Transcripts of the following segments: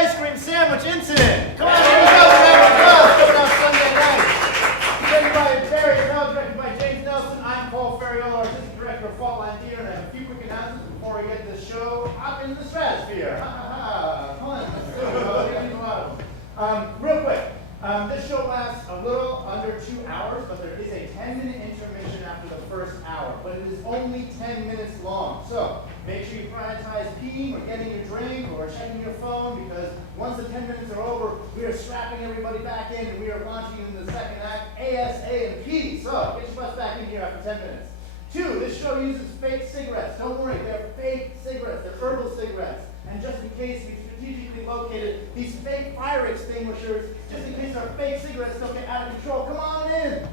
ice cream sandwich incident. Come on, here we go. Coming out Sunday night. Written by Barry Eitel, directed by James Nelson. I'm Paul Ferriolo, artistic director of FaultLine Theater, and I have a few quick announcements before we get this show up into the stratosphere. Ha ha ha. Come on, let's do it. We're gonna do a lot of them. Real quick. This show lasts a little under 2 hours, but there is a 10-minute intermission after the first hour. But it is only 10 minutes long. So make sure you prioritize peeing or getting your drink or checking your phone, because once the 10 minutes are over, we are strapping everybody back in and we are launching into the second act, ASAP. So get your butts back in here after 10 minutes. 2, this show uses fake cigarettes. Don't worry, they're fake cigarettes. They're herbal cigarettes. And just in case, we strategically located these fake fire extinguishers, just in case our fake cigarettes don't get out of control. Come on in.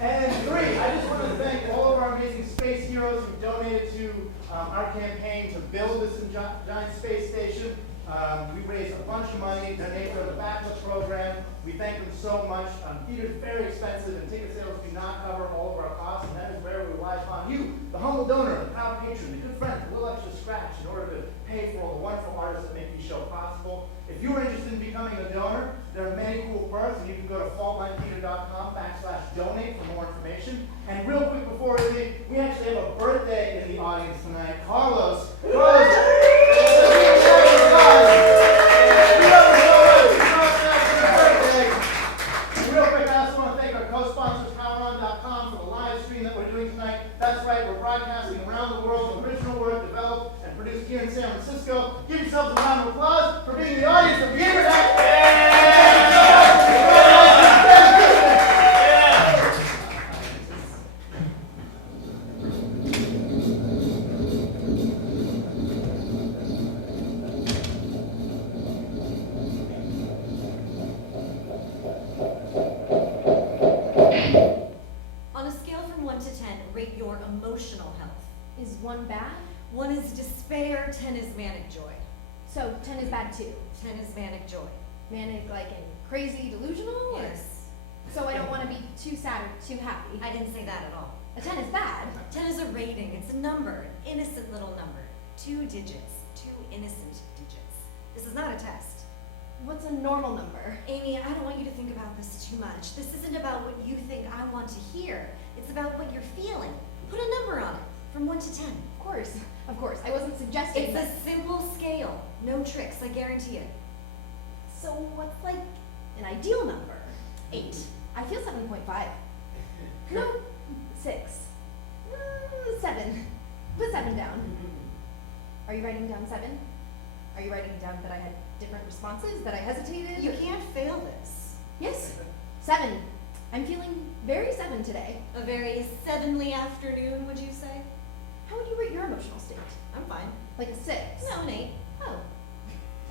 And 3, I just want to thank all of our amazing space heroes who donated to our campaign to build this giant space station. We raised a bunch of money, donated to the bachelor program. We thank them so much. Theater's very expensive, and ticket sales do not cover all of our costs, and that is where we rely upon you, the humble donor, the proud patron, the good friend, a little extra scratch in order to pay for all the wonderful artists that make these shows possible. If you are interested in becoming a donor, there are many cool perks, and you can go to faultlinetheater.com/donate for more information. And real quick before we leave, we actually have a birthday in the audience tonight. Carlos. Real quick, I also want to thank our co-sponsors, PowerOn.com, for the live stream that we're doing tonight. That's right, we're broadcasting around the world with original work developed and produced here in San Francisco. Give yourselves a round of applause for being the audience of the internet. Emotional health. Is 1 bad? 1 is despair, 10 is manic joy. So 10 is bad too? 10 is manic joy. Manic like in crazy, delusional? Yes. So I don't want to be too sad or too happy. I didn't say that at all. A 10 is bad. 10 is a rating. It's a number, an innocent little number. 2 digits, 2 innocent digits. This is not a test. What's a normal number? Amy, I don't want you to think about this too much. This isn't about what you think I want to hear. It's about what you're feeling. Put a number on it, from 1 to 10. Of course. I wasn't suggesting It's a simple scale. No tricks, I guarantee it. So what's like an ideal number? 8. I feel 7.5. No, 6. 7. Put 7 down. Are you writing down 7? Are you writing down that I had different responses, that I hesitated? You can't fail this. Yes, 7. I'm feeling very 7 today. A very 7-ly afternoon, would you say? How would you rate your emotional state? I'm fine. Like a 6? No, an 8. Oh.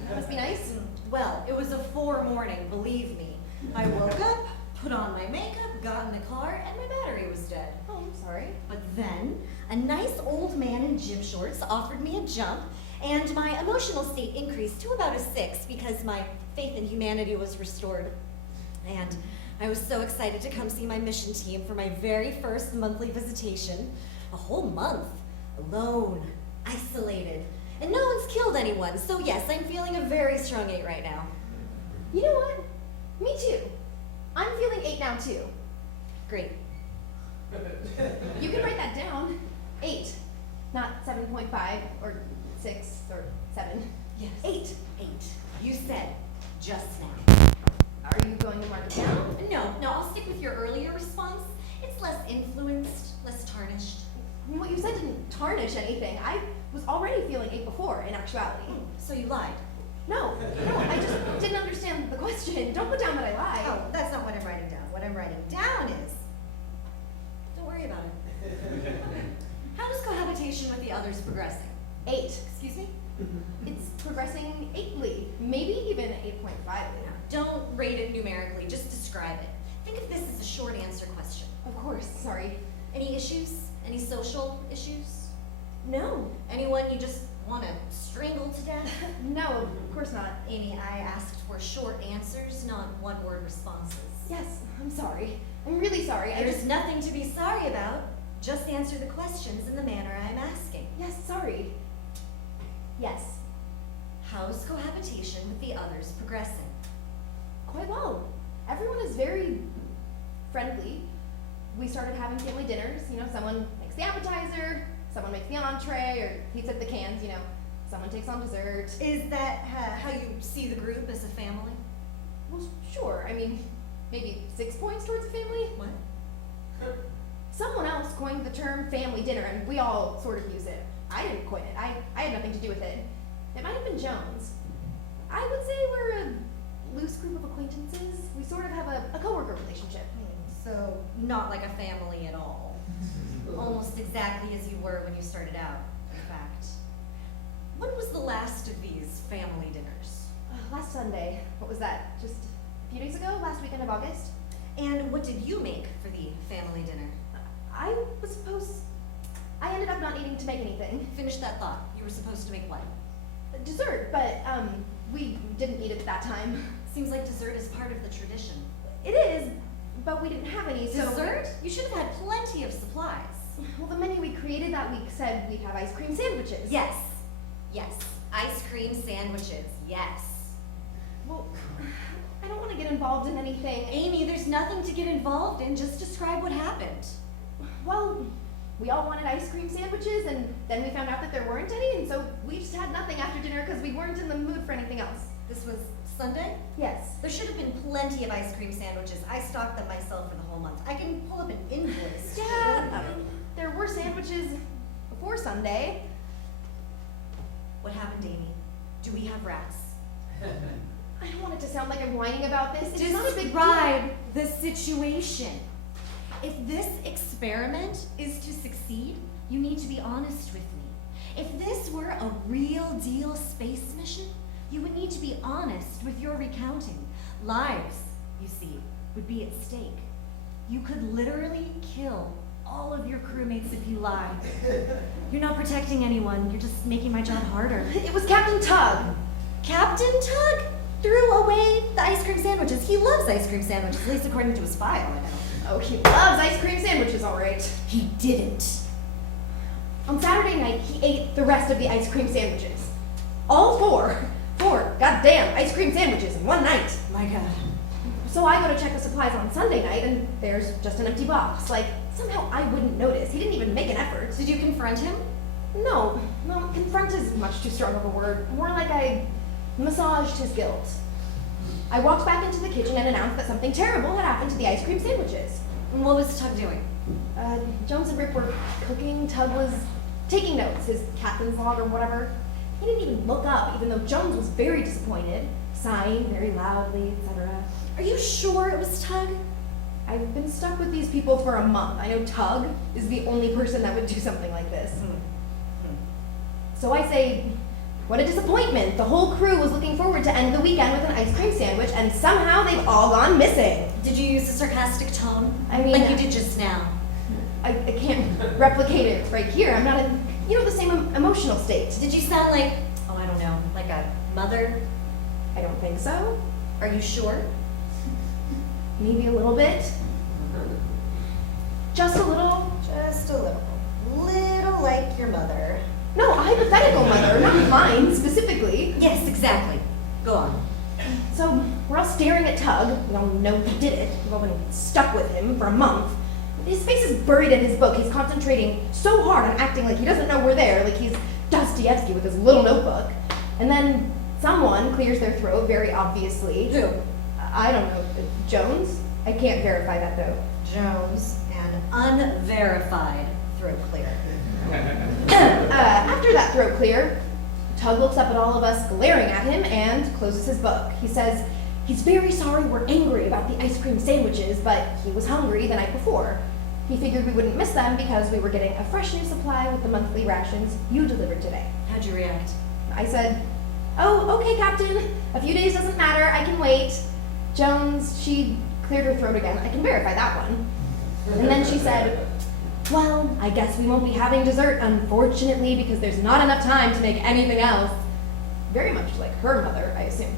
That must be nice. Well, it was a 4 morning, believe me. I woke up, put on my makeup, got in the car, and my battery was dead. Oh, I'm sorry. But then, a nice old man in gym shorts offered me a jump, and my emotional state increased to about a 6 because my faith in humanity was restored. And I was so excited to come see my mission team for my very first monthly visitation. A whole month, alone, isolated, and no one's killed anyone. So yes, I'm feeling a very strong 8 right now. You know what? Me too. I'm feeling 8 now too. Great. You can write that down. 8, not 7.5 or 6 or 7. Yes. 8. You said just now. Are you going to mark it down? No, I'll stick with your earlier response. It's less influenced, less tarnished. I mean, what you said didn't tarnish anything. I was already feeling 8 before, in actuality. So you lied? No, I just didn't understand the question. Don't put down that I lied. Oh, that's not what I'm writing down. What I'm writing down is, don't worry about it. How does cohabitation with the others progressing? 8. Excuse me? It's progressing 8-ly, maybe even 8.5-ly. Don't rate it numerically, just describe it. Think of this as a short answer question. Of course, sorry. Any issues? Any social issues? No. Anyone you just want to strangle to death? No, of course not. Amy, I asked for short answers, not one-word responses. Yes, I'm sorry. I'm really sorry. There's nothing to be sorry about. Just answer the questions in the manner I'm asking. Yes, sorry. Yes. How's cohabitation with the others progressing? Quite well. Everyone is very friendly. We started having family dinners. Someone makes the appetizer, someone makes the entree, or heats up the cans, someone takes on dessert. Is that how you see the group as a family? Well, sure. Maybe 6 points towards a family. What? Someone else coined the term family dinner, and we all sort of use it. I didn't coin it. I had nothing to do with it. It might have been Jones. I would say we're a loose group of acquaintances. We sort of have a coworker relationship. So, not like a family at all. Almost exactly as you were when you started out, in fact. When was the last of these family dinners? Last Sunday. What was that? Just a few days ago? Last weekend of August? And what did you make for the family dinner? I ended up not needing to make anything. Finish that thought. You were supposed to make what? Dessert, but we didn't eat it at that time. Seems like dessert is part of the tradition. It is, but we didn't have any, so... Dessert? You should have had plenty of supplies. Well, the menu we created that week said we'd have ice cream sandwiches. Yes. Ice cream sandwiches. Yes. Well, I don't want to get involved in anything. Amy, there's nothing to get involved in. Just describe what happened. Well, we all wanted ice cream sandwiches, and then we found out that there weren't any, and so we just had nothing after dinner because we weren't in the mood for anything else. This was Sunday? Yes. There should have been plenty of ice cream sandwiches. I stocked them myself for the whole month. I can pull up an invoice. Yeah, there were sandwiches before Sunday. What happened, Amy? Do we have rats? I don't want it to sound like I'm whining about this. It's not a big deal. Describe the situation. If this experiment is to succeed, you need to be honest with me. If this were a real deal space mission, you would need to be honest with your recounting. Lives, you see, would be at stake. You could literally kill all of your crewmates if you lie. You're not protecting anyone, you're just making my job harder. It was Captain Tug. Captain Tug threw away the ice cream sandwiches. He loves ice cream sandwiches, at least according to his file, I know. Oh, he loves ice cream sandwiches, all right. He didn't. On Saturday night, he ate the rest of the ice cream sandwiches. All four goddamn ice cream sandwiches in one night. My God. So I go to check the supplies on Sunday night, and there's just an empty box. Somehow I wouldn't notice. He didn't even make an effort. Did you confront him? No, confront is much too strong of a word. More like I massaged his guilt. I walked back into the kitchen and announced that something terrible had happened to the ice cream sandwiches. And what was Tug doing? Jones and Rip were cooking. Tug was taking notes, his captain's log or whatever. He didn't even look up, even though Jones was very disappointed, sighing very loudly, etc. Are you sure it was Tug? I've been stuck with these people for a month. I know Tug is the only person that would do something like this. So I say, what a disappointment. The whole crew was looking forward to end the weekend with an ice cream sandwich, and somehow they've all gone missing. Did you use a sarcastic tone? I mean, like you did just now. I can't replicate it right here. I'm not in, the same emotional state. Did you sound like, I don't know, like a mother? I don't think so. Are you sure? Maybe a little bit. Just a little. Just a little. Little like your mother. No, a hypothetical mother, not mine specifically. Yes, exactly. Go on. So we're all staring at Tug. We all know he did it. We've all been stuck with him for a month. His face is buried in his book. He's concentrating so hard on acting like he doesn't know we're there, like he's Dostoevsky with his little notebook. And then someone clears their throat, very obviously. Who? I don't know. Jones? I can't verify that though. Jones, an unverified throat clear. After that throat clear, Tug looks up at all of us, glaring at him, and closes his book. He says he's very sorry we're angry about the ice cream sandwiches, but he was hungry the night before. He figured we wouldn't miss them because we were getting a fresh new supply with the monthly rations you delivered today. How'd you react? I said, "Oh, okay, Captain. A few days doesn't matter. I can wait." Jones, she cleared her throat again. I can verify that one. And then she said, "Well, I guess we won't be having dessert, unfortunately, because there's not enough time to make anything else." Very much like her mother, I assume.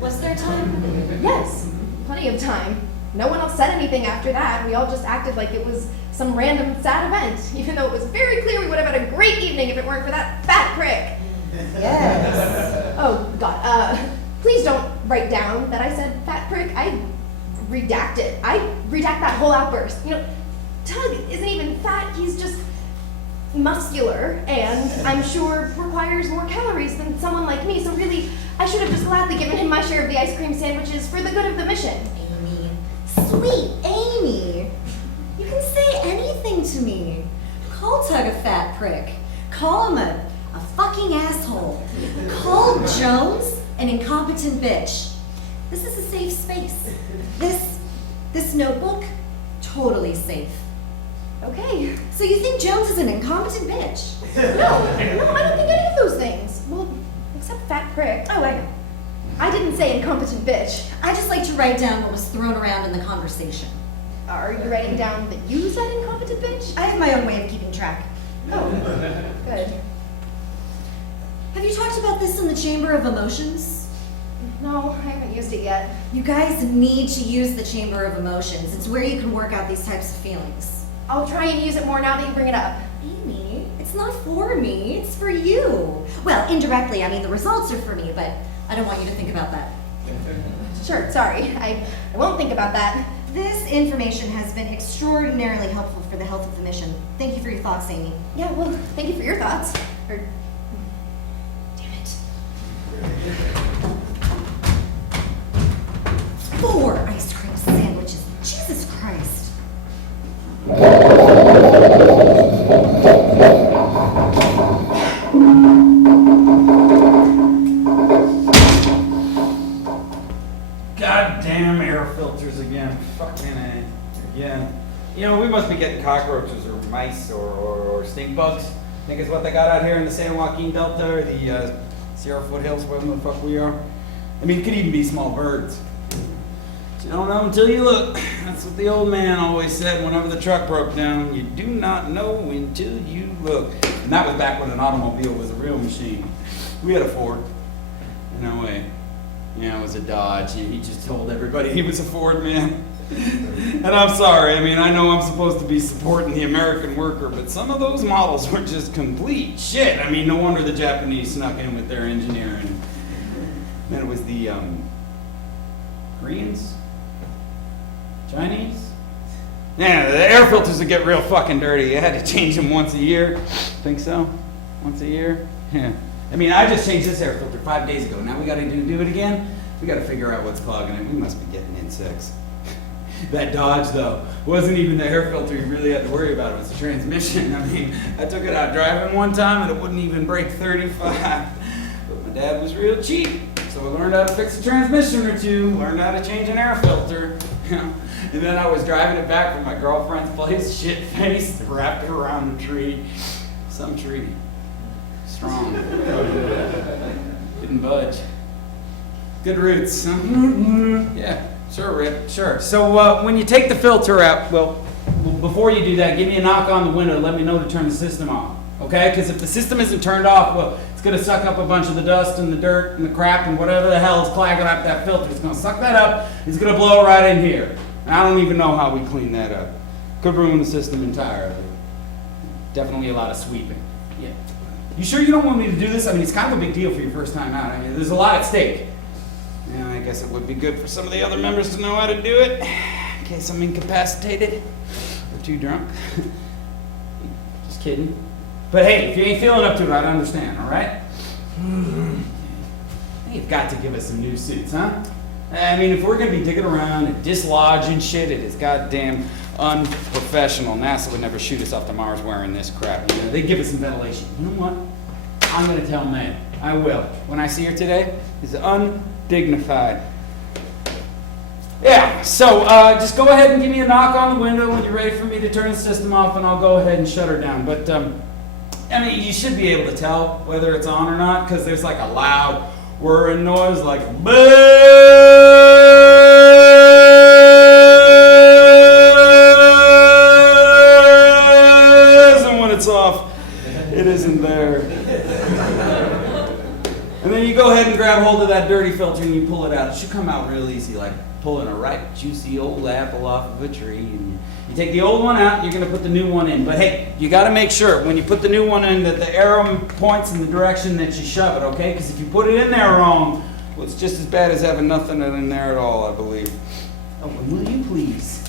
Was there time? Yes, plenty of time. No one else said anything after that. We all just acted like it was some random sad event, even though it was very clear we would have had a great evening if it weren't for that fat prick. Yes. Oh, God. Please don't write down that I said fat prick. I redact it. I redact that whole outburst. You know, Tug isn't even fat, he's just muscular, and I'm sure requires more calories than someone like me, so really, I should have just gladly given him my share of the ice cream sandwiches for the good of the mission. Amy, sweet Amy, you can say anything to me. Call Tug a fat prick. Call him a fucking asshole. Call Jones an incompetent bitch. This is a safe space. This notebook, totally safe. Okay. So you think Jones is an incompetent bitch? No, I don't think any of those things. Well, except fat prick. Oh, I know. I didn't say incompetent bitch. I just like to write down what was thrown around in the conversation. Are you writing down that you said incompetent bitch? I have my own way of keeping track. Oh, good. Have you talked about this in the Chamber of Emotions? No, I haven't used it yet. You guys need to use the Chamber of Emotions. It's where you can work out these types of feelings. I'll try and use it more now that you bring it up. Amy, it's not for me, it's for you. Well, indirectly, I mean, the results are for me, but I don't want you to think about that. Sure, sorry. I won't think about that. This information has been extraordinarily helpful for the health of the mission. Thank you for your thoughts, Amy. Yeah, well, thank you for your thoughts. Damn it. 4 ice cream sandwiches. Jesus Christ. Goddamn air filters again. Fucking A. Again. You know, we must be getting cockroaches or mice or stink bugs. I think it's what they got out here in the San Joaquin Delta or the Sierra foothills, wherever the fuck we are. I mean, it could even be small birds. You don't know until you look. That's what the old man always said whenever the truck broke down. You do not know until you look. And that was back when an automobile was a real machine. We had a Ford. No way. Yeah, it was a Dodge. He just told everybody he was a Ford man. And I'm sorry. I mean, I know I'm supposed to be supporting the American worker, but some of those models were just complete shit. I mean, no wonder the Japanese snuck in with their engineering. Then it was the Koreans? Chinese? Yeah, the air filters would get real fucking dirty. You had to change them once a year. Think so? Once a year? Yeah. I mean, I just changed this air filter 5 days ago. Now we gotta do it again? We gotta figure out what's clogging it. We must be getting insects. That Dodge, though, wasn't even the air filter you really had to worry about. It was the transmission. I mean, I took it out driving one time and it wouldn't even break 35. But my dad was real cheap. So I learned how to fix a transmission or two, learned how to change an air filter. And then I was driving it back from my girlfriend's place, shit-faced, wrapped it around a tree. Some tree. Strong. Didn't budge. Good roots, huh? Yeah, sure, Rick, sure. So when you take the filter out, well, before you do that, give me a knock on the window, let me know to turn the system off. Okay? Because if the system isn't turned off, well, it's going to suck up a bunch of the dust and the dirt and the crap and whatever the hell is clogging up that filter. It's going to suck that up. It's going to blow it right in here. And I don't even know how we clean that up. Could ruin the system entirely. Definitely a lot of sweeping. Yeah. You sure you don't want me to do this? I mean, it's kind of a big deal for your first time out. I mean, there's a lot at stake. Yeah, I guess it would be good for some of the other members to know how to do it. In case I'm incapacitated or too drunk. Just kidding. But hey, if you ain't feeling up to it, I'd understand, all right? You've got to give us some new suits, huh? I mean, if we're going to be digging around and dislodging shit, it is goddamn unprofessional. NASA would never shoot us off to Mars wearing this crap. You know, they give us some ventilation. You know what? I'm going to tell May. I will. When I see her today, it's undignified. Yeah, so just go ahead and give me a knock on the window when you're ready for me to turn the system off, and I'll go ahead and shut her down. But, I mean, you should be able to tell whether it's on or not, because there's like a loud whirring noise, like buzz, and when it's off, it isn't there. And then you go ahead and grab hold of that dirty filter and you pull it out. It should come out real easy, like pulling a ripe, juicy old apple off of a tree. And You take the old one out, you're gonna put the new one in. But hey, you gotta make sure when you put the new one in that the arrow points in the direction that you shove it, okay? Because if you put it in there wrong, well, it's just as bad as having nothing in there at all, I believe. Oh, and will you please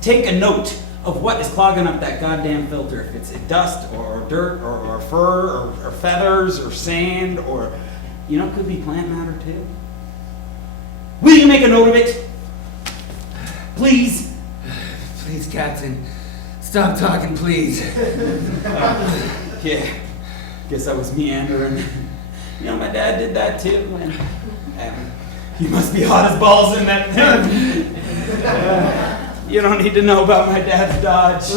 take a note of what is clogging up that goddamn filter? If it's dust or dirt or fur or feathers or sand or, you know, it could be plant matter too. Will you make a note of it? Please. Please, Captain. Stop talking, please. Yeah. Guess I was meandering. You know, my dad did that too. And he must be hot as balls in that thing. You don't need to know about my dad's dodge.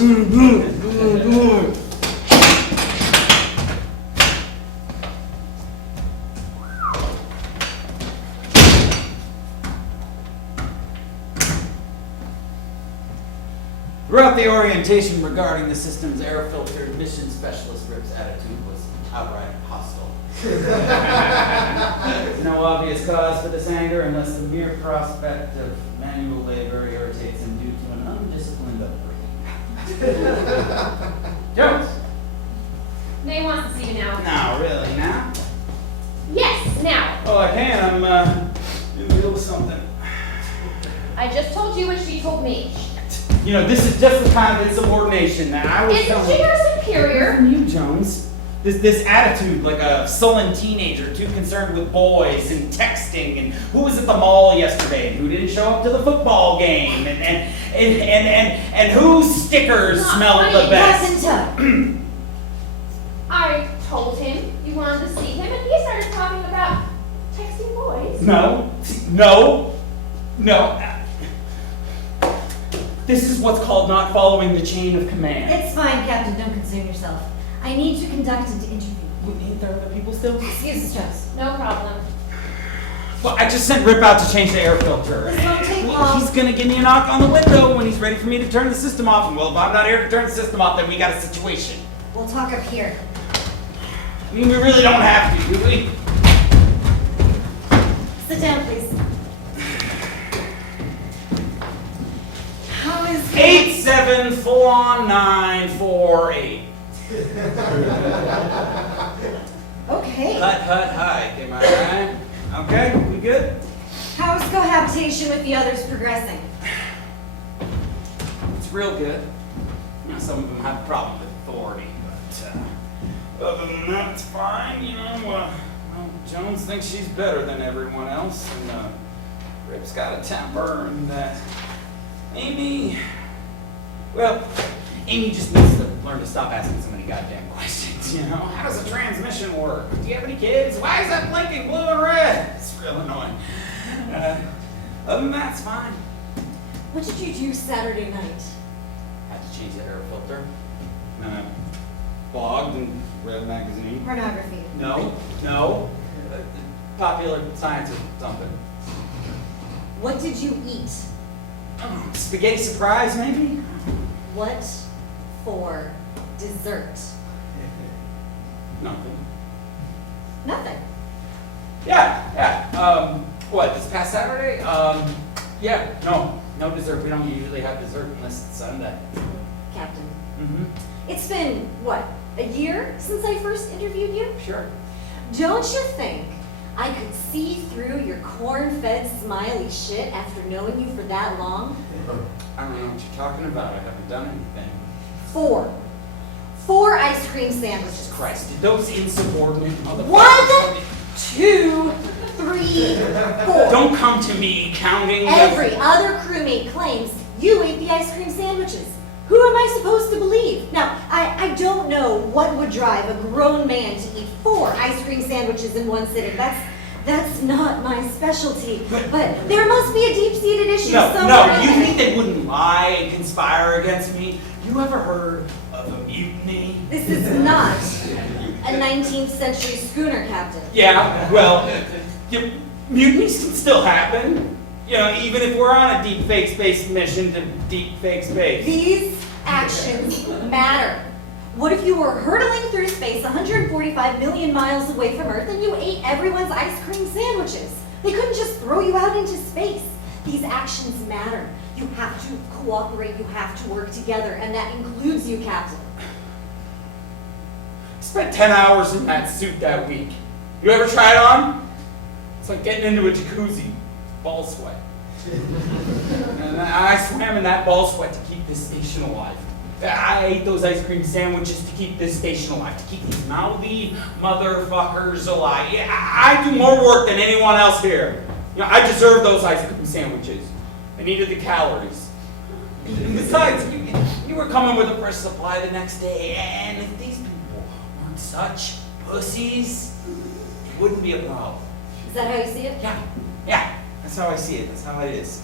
Throughout the orientation regarding the system's air filter, mission specialist Rip's attitude was outright hostile. There's no obvious cause for this anger unless the mere prospect of manual labor irritates him due to an undisciplined upbringing. Jones! May wants to see you now. Now, really, now? Yes, now. Well, I can. I'm in the middle of something. I just told you what she told me. You know, this is just the kind of insubordination that I was Isn't telling she your superior? From you, Jones. This attitude, like a sullen teenager, too concerned with boys and texting, and who was at the mall yesterday, and who didn't show up to the football game, and whose stickers Not smelled funny. the best. I told him you wanted to see him, and he started talking about texting boys. No. This is what's called not following the chain of command. It's fine, Captain. Don't consume yourself. I need to conduct an interview. Ain't there other people still? Excuses, Jones. No problem. Well, I just sent Rip out to change the air filter. This won't take Well, long. he's gonna give me a knock on the window when he's ready for me to turn the system off. And well, if I'm not here to turn the system off, then we got a situation. We'll talk up here. I mean, we really don't have to, do we? Sit down, please. How is 8741948. Okay. Hut, hike, am I right? Okay, we good? How's cohabitation with the others progressing? It's real good. You know, some of them have a problem with authority, but other than that, it's fine. You know, well, Jones thinks she's better than everyone else, and Rip's got a temper, and Amy, well, Amy just needs to learn to stop asking so many goddamn questions, you know? How does a transmission work? Do you have any kids? Why is that blinking blue and red? It's real annoying. Other than that, it's fine. What did you do Saturday night? Had to change the air filter. Blogged and read a magazine. Pornography. No. Popular science or something. What did you eat? Spaghetti surprise, maybe? What for dessert? Nothing. Nothing. Yeah. What, this past Saturday? Yeah, no dessert. We don't usually have dessert unless it's Sunday. Captain. Mm-hmm. It's been, what, a year since I first interviewed you? Sure. Don't you think I could see through your corn-fed smiley shit after knowing you for that long? I don't know what you're talking about. I haven't done anything. 4 ice cream sandwiches. Jesus Christ, did those insubordinate motherfuckers... 1, 2, 3, 4. Don't come to me counting the... Every other crewmate claims you ate the ice cream sandwiches. Who am I supposed to believe? Now, I don't know what would drive a grown man to eat 4 ice cream sandwiches in one sitting. That's not my specialty. But there must be a deep-seated issue somewhere. No, you think they wouldn't lie and conspire against me? You ever heard of a mutiny? This is not a 19th century schooner, Captain. Yeah, well, mutinies can still happen. You know, even if we're on a deep fake space mission to deep fake space. These actions matter. What if you were hurtling through space 145 million miles away from Earth and you ate everyone's ice cream sandwiches? They couldn't just throw you out into space. These actions matter. You have to cooperate, you have to work together, and that includes you, Captain. I spent 10 hours in that suit that week. You ever try it on? It's like getting into a jacuzzi. Ball sweat. And I swam in that ball sweat to keep this station alive. I ate those ice cream sandwiches to keep this station alive, to keep these mouthy motherfuckers alive. Yeah, I do more work than anyone else here. You know, I deserve those ice cream sandwiches. I needed the calories. And besides, you were coming with a fresh supply the next day, and if these people weren't such pussies, it wouldn't be a problem. Is that how you see it? Yeah, that's how I see it. That's how it is.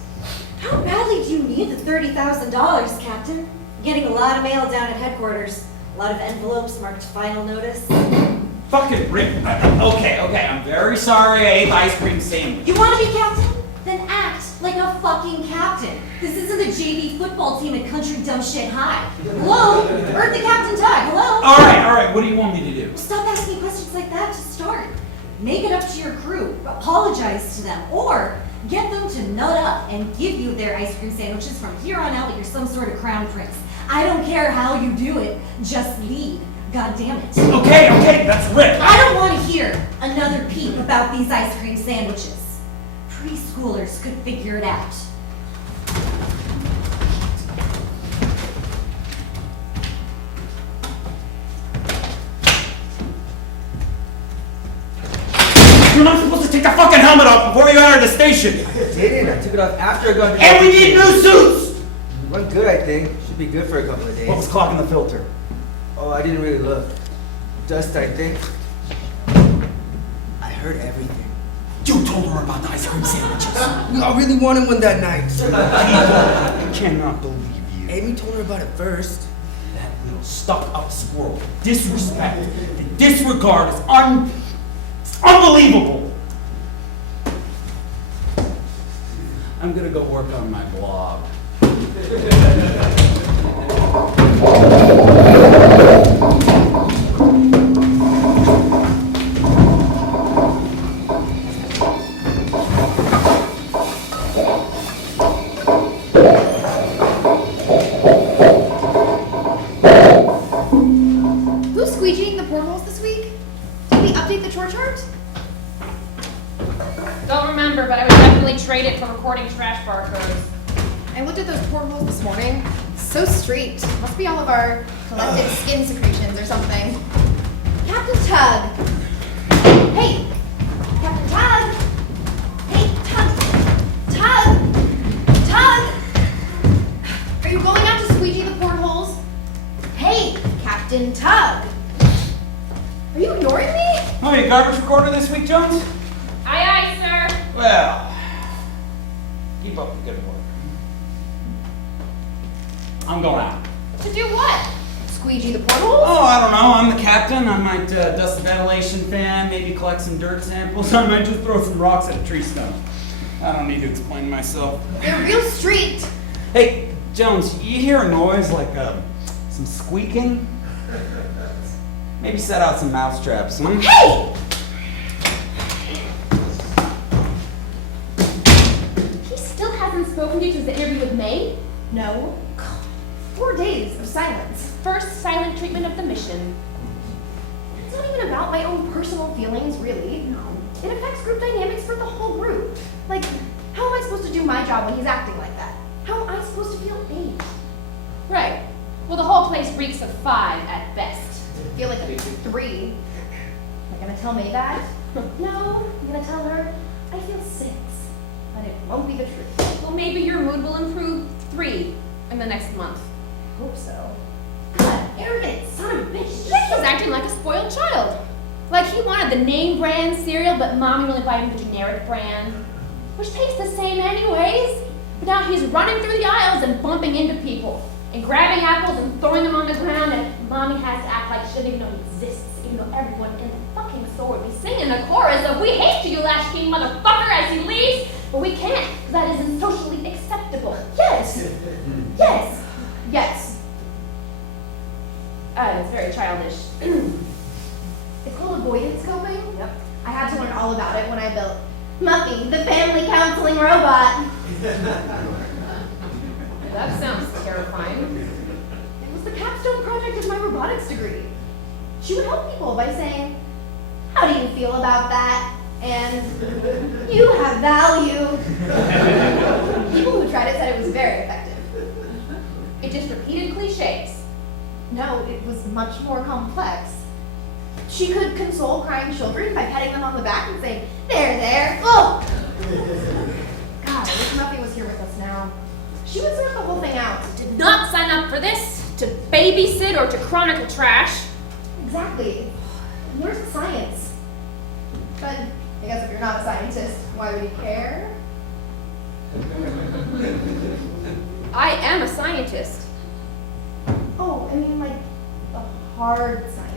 How badly do you need the $30,000, Captain? Getting a lot of mail down at headquarters. A lot of envelopes marked final notice. Fucking Rick. Okay, I'm very sorry I ate the ice cream sandwich. You want to be captain? Then act like a fucking captain. This isn't the JV football team at Country Dumb Shit High. Hello? Earn the captain tag. Hello? All right. What do you want me to do? Stop asking questions like that to start. Make it up to your crew. Apologize to them. Or get them to nut up and give you their ice cream sandwiches from here on out like you're some sort of crown prince. I don't care how you do it. Just lead. God damn it. Okay, that's Rick. I don't want to hear another peep about these ice cream sandwiches. Preschoolers could figure it out. You're not supposed to take the fucking helmet off before you enter the station. I didn't. I took it off after I got. And we need new suits. Went good, I think. Should be good for a couple of days. What was clogging the filter? Oh, I didn't really look. Dust, I think. I heard everything. You told her about the ice cream sandwiches. I really wanted one that night. I cannot believe you. Amy told her about it first. That little stuck-up squirrel. Disrespect and disregard is unbelievable. I'm gonna go work on my blog. Who's squeegeeing the portholes this week? Did we update the chore chart? Don't remember, but I would definitely trade it for recording trash barcodes. I looked at those portholes this morning. So streaked. Must be all of our collective skin secretions or something. Captain Tug! Hey! Captain Tug! Hey, Tug! Tug! Tug! Are you going out to squeegee the portholes? Hey, Captain Tug! Are you ignoring me? Oh, you garbage recorder this week, Jones? Aye, sir. Well, keep up the good work. I'm going out. To do what? Squeegee the portholes? Oh, I don't know. I'm the captain. I might dust the ventilation fan, maybe collect some dirt samples. I might just throw some rocks at a tree stump. I don't need to explain myself. They're real streaked. Hey, Jones, you hear a noise like some squeaking? Maybe set out some mouse traps, huh? Hey! He still hasn't spoken to you since the interview with May? No. 4 days of silence. First silent treatment of the mission. It's not even about my own personal feelings, really. No. It affects group dynamics for the whole group. Like, how am I supposed to do my job when he's acting like that? How am I supposed to feel aged? Right. Well, the whole place reeks of 5 at best. I feel like a 3. Am I gonna tell May that? No, I'm gonna tell her I feel 6. But it won't be the truth. Well, maybe your mood will improve 3 in the next month. Hope so. God, arrogant son of a bitch. Yeah, he's acting like a spoiled child. Like he wanted the name brand cereal, but mommy really bought him the generic brand, which tastes the same anyways. But now he's running through the aisles and bumping into people, and grabbing apples and throwing them on the ground, and mommy has to act like she doesn't even know he exists, even though everyone in the fucking store would be singing a chorus of "We hate you, Latch King motherfucker" as he leaves, but we can't, because that isn't socially acceptable. Yes! Yes! Yes. It's very childish. It's called avoidance coping. Yep. I had to learn all about it when I built Muffy, the family counseling robot. That sounds terrifying. It was the capstone project of my robotics degree. She would help people by saying, "How do you feel about that?" And "You have value." People who tried it said it was very effective. It just repeated cliches. No, it was much more complex. She could console crying children by patting them on the back and saying, "There, there, oh!" God, I wish Muffy was here with us now. She would sort the whole thing out. Did not sign up for this, to babysit or to chronicle trash. Exactly. And where's the science? But I guess if you're not a scientist, why would you care? I am a scientist. Oh, I mean like the hard science.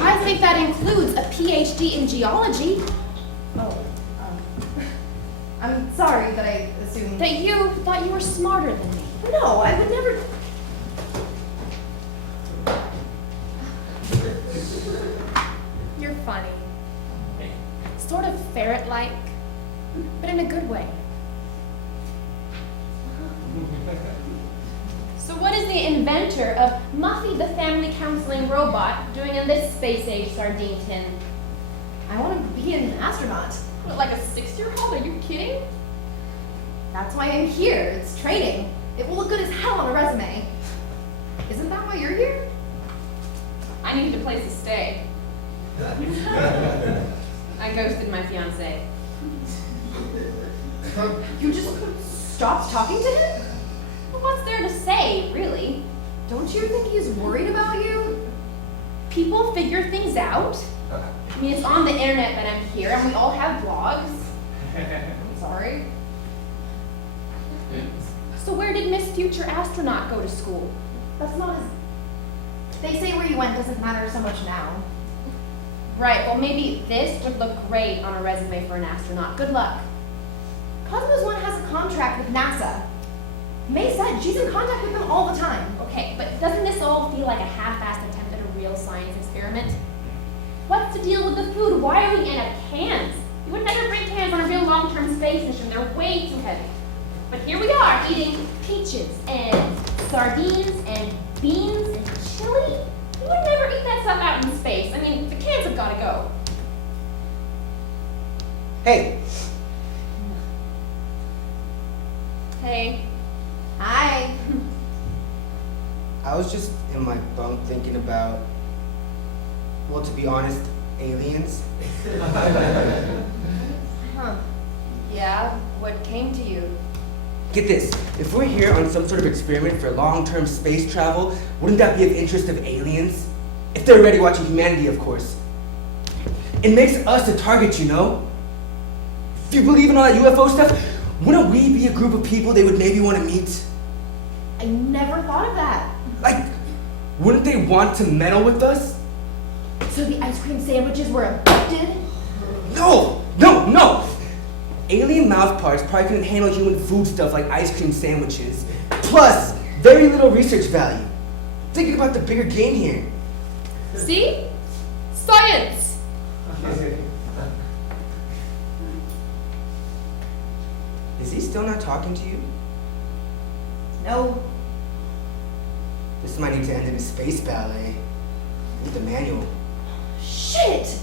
I think that includes a PhD in geology. Oh, I'm sorry that I assumed. That you thought you were smarter than me. No, I would never. You're funny. Sort of ferret-like, but in a good way. So what is the inventor of Muffy the family counseling robot doing in this space-age sardine tin? I want to be an astronaut. What, like a 6-year-old? Are you kidding? That's why I'm here. It's training. It will look good as hell on a resume. Isn't that why you're here? I needed a place to stay. I ghosted my fiance. You just stopped talking to him? What's there to say, really? Don't you think he's worried about you? People figure things out. I mean, it's on the internet that I'm here, and we all have blogs. I'm sorry. So where did Miss Future Astronaut go to school? That's not as... They say where you went doesn't matter so much now. Right, well maybe this would look great on a resume for an astronaut. Good luck. Cosmos One has a contract with NASA. May said she's in contact with them all the time. Okay, but doesn't this all feel like a half-assed attempt at a real science experiment? What's the deal with the food? Why are we in cans? You would never bring cans on a real long-term space mission. They're way too heavy. But here we are, eating peaches and sardines and beans and chili. You would never eat that stuff out in space. I mean, the cans have got to go. Hey, Hey. Hi. I was just in my bunk thinking about, well, to be honest, aliens. Huh. Yeah, what came to you? Get this, if we're here on some sort of experiment for long-term space travel, wouldn't that be of interest of aliens? If they're already watching humanity, of course. It makes us a target, you know? If you believe in all that UFO stuff, wouldn't we be a group of people they would maybe want to meet? I never thought of that. Like, wouldn't they want to meddle with us? So the ice cream sandwiches were abducted? No! No! No! Alien mouth parts probably couldn't handle human food stuff like ice cream sandwiches. Plus, very little research value. Thinking about the bigger game here. See? Science! Is he still not talking to you? No. This might need to end in a space ballet. Need the manual. Shit!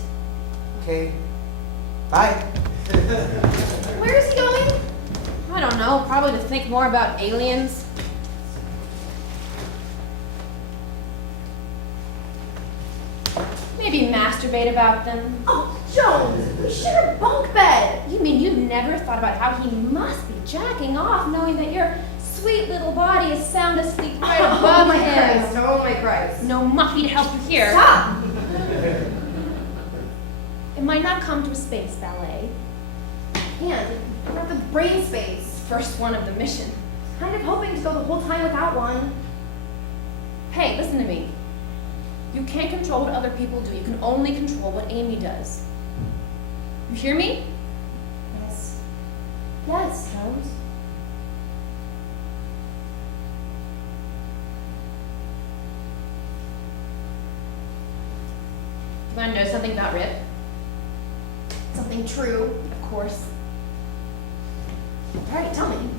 Okay. Bye. Where is he going? I don't know, probably to think more about aliens. Maybe masturbate about them. Oh, Jones! We share a bunk bed! You mean you've never thought about how he must be jacking off knowing that your sweet little body is sound asleep right above him? Oh my Christ. No Muffy to help you here. Stop! It might not come to a space ballet. And we're at the brain space. First one of the mission. Kind of hoping to go the whole time without one. Hey, listen to me. You can't control what other people do. You can only control what Amy does. You hear me? Yes. Yes, Jones. You want to know something about Rip? something true, of course. All right, tell me.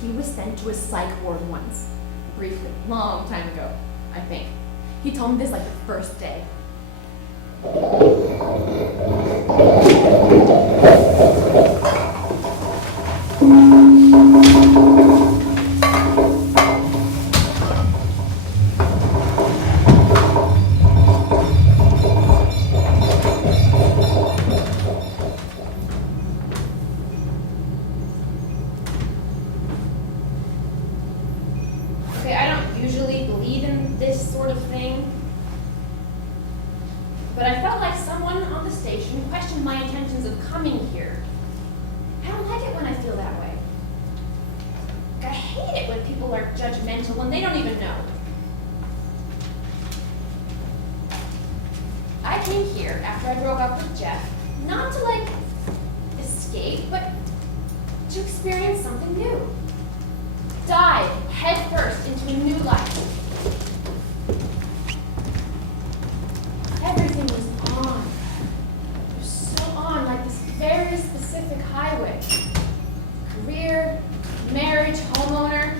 He was sent to a psych ward once. Briefly. Long time ago, I think. He told me this like the first day. Okay, I don't usually believe in this sort of thing, but I felt like someone on the station questioned my intentions of coming here. I don't like it when I feel that way. I hate it when people are judgmental when they don't even know. I came here after I broke up with Jeff, not to like escape, but to experience something new. Dive headfirst into a new life. Everything was on. It was so on, like this very specific highway. Career, marriage, homeowner,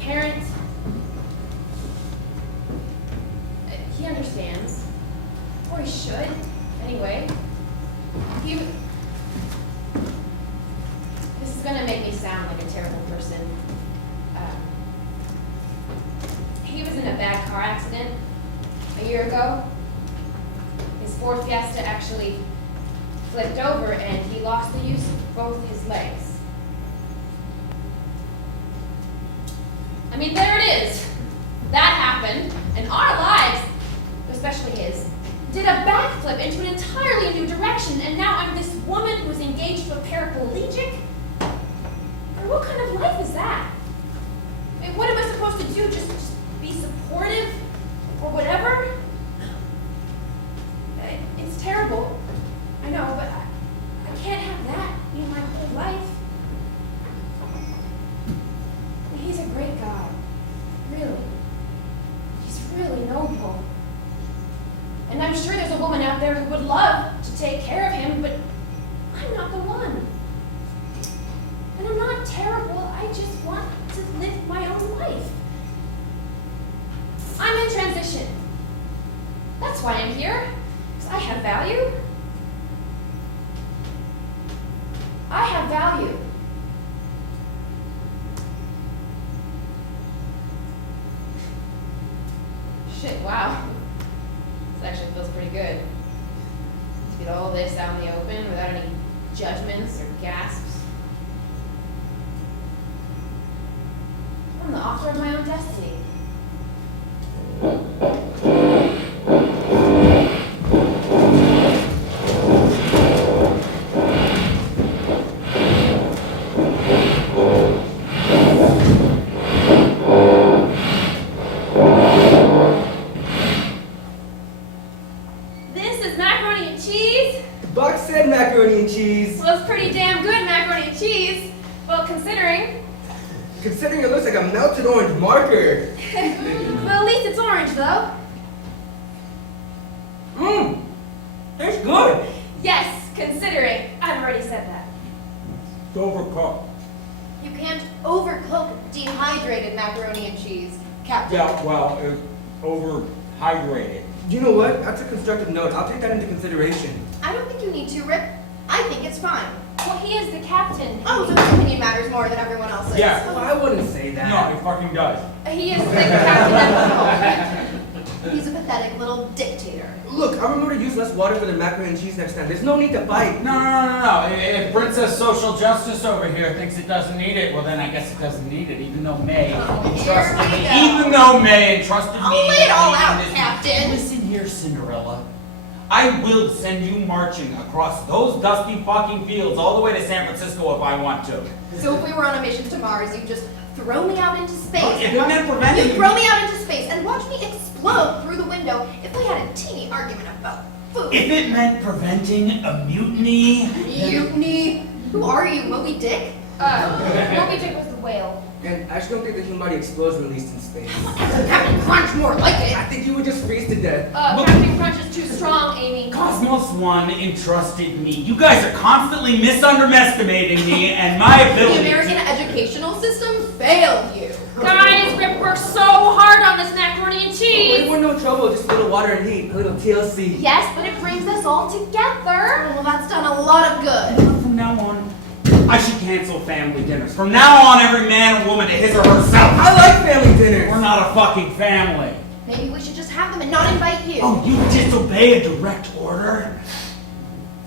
parent. He understands. Or he should, anyway. This is gonna make me sound like a terrible person. He was in a bad car accident a year ago. His Ford Fiesta actually flipped over and he lost the use of both his legs. I mean, there it is. That happened, and our lives, especially his, did a backflip into an entirely new direction, and now I'm this woman who's engaged to a paraplegic? Or what kind of life is that? I mean, what am I supposed to do? Just be supportive or whatever? It's terrible, I know, but I can't have that be my whole life. He's a great guy, really. He's really noble. And I'm sure there's a woman out there who would love to take care of him, but I'm not the one. And I'm not terrible, I just want to live my own life. I'm in transition. That's why I'm here, because I have value. I have value. Shit, wow. This actually feels pretty good. To get all this out in the open without any judgments or gasps. I'm the author of my own destiny. This is macaroni and cheese. Buck said macaroni and cheese. Well, it's pretty damn good macaroni and cheese. Well, considering. Considering it looks like a melted orange marker. Well, at least it's orange, though. Mmm, tastes good. Yes, considering. I've already said that. It's overcooked. You can't overcook dehydrated macaroni and cheese, Captain. Yeah, well, it's overhydrated. You know what? That's a constructive note. I'll take that into consideration. I don't think you need to, Rip. I think it's fine. Well, he is the captain. Oh, so his opinion matters more than everyone else's. Yeah. Well, I wouldn't say that. No, it fucking does. He is the captain of the He's a pathetic little dictator. Look, I'll remember to use less water for the macaroni and cheese next time. There's no need to fight. No. If Princess Social Justice over here thinks it doesn't need it, well then I guess it doesn't need it, even though May entrusted here we me. go. Even though May entrusted me. I'll lay it all in out, this- Captain. Listen here, Cinderella. I will send you marching across those dusty fucking fields all the way to San Francisco if I want to. So if we were on a mission to Mars, you'd just throw me out into space. Look, if it meant preventing You'd throw me out into space and watch me explode through the window if we had a teeny argument about food. If it meant preventing a mutiny. Mutiny? Who are you, Moby Dick? Moby Dick was the whale. And I just don't think the human body explodes when released in space. Captain Crunch, more like it. I think you would just freeze to death. Captain Crunch is too strong, Amy. Cosmos One entrusted me. You guys are constantly misunderestimating me and my The ability. American educational system failed you. Guys, Rip worked so hard on this macaroni and We cheese. were no trouble, just a little water and heat, a little TLC. Yes, but it brings us all together. Well, that's done a lot of good. From now on, I should cancel family dinners. From now on, every man or woman to his or herself. I like family dinners. We're not a fucking family. Maybe we should just have them and not invite you. Oh, you disobey a direct order?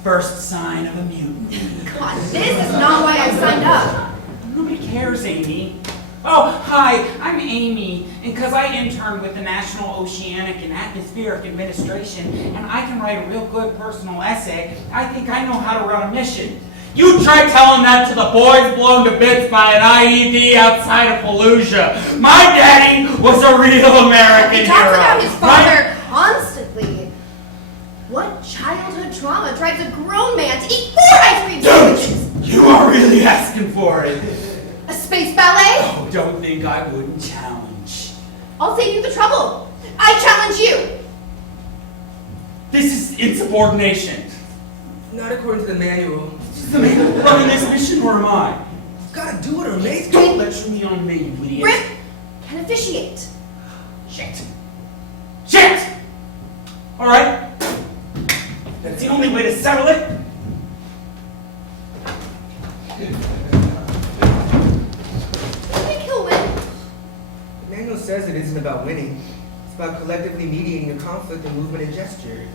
First sign of a mutiny. God, this is not why I signed up. Nobody cares, Amy. Oh, hi, I'm Amy, and because I interned with the National Oceanic and Atmospheric Administration, and I can write a real good personal essay, I think I know how to run a mission. You try telling that to the boys blown to bits by an IED outside of Fallujah. My daddy was a real American He talks hero. about his right? father constantly. What childhood trauma drives a grown man to eat 4 ice cream sandwiches? Dude, you are really asking for it. A space ballet? Oh, don't think I wouldn't challenge. I'll save you the trouble. I challenge you. This is insubordination. Not according to the manual. Is the man running this mission, or am I? Gotta do it or Mace. Don't lecture me on me, you idiot. Rip can officiate. Shit. Shit! Alright. That's the only way to settle it. I think he'll win. The manual says it isn't about winning. It's about collectively mediating a conflict in movement and gesture.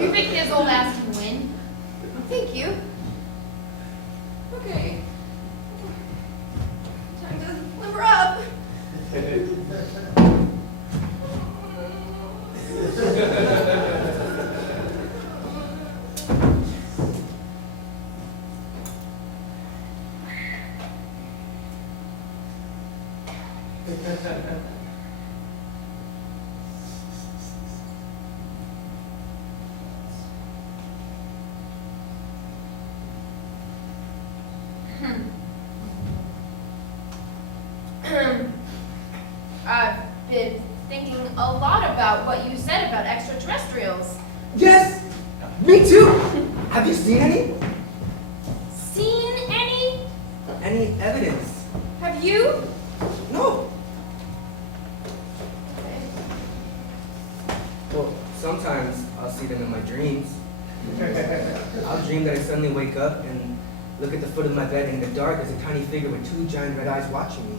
You think his old ass can win? Thank you. Okay. Time to limber up. I've been thinking a lot about what you said about extraterrestrials. Yes! Me too! Have you seen any? Seen any? Any evidence? Have you? No. Well, sometimes I'll see them in my dreams. I'll dream that I suddenly wake up and look at the foot of my bed, and in the dark there's a tiny figure with 2 giant red eyes watching me.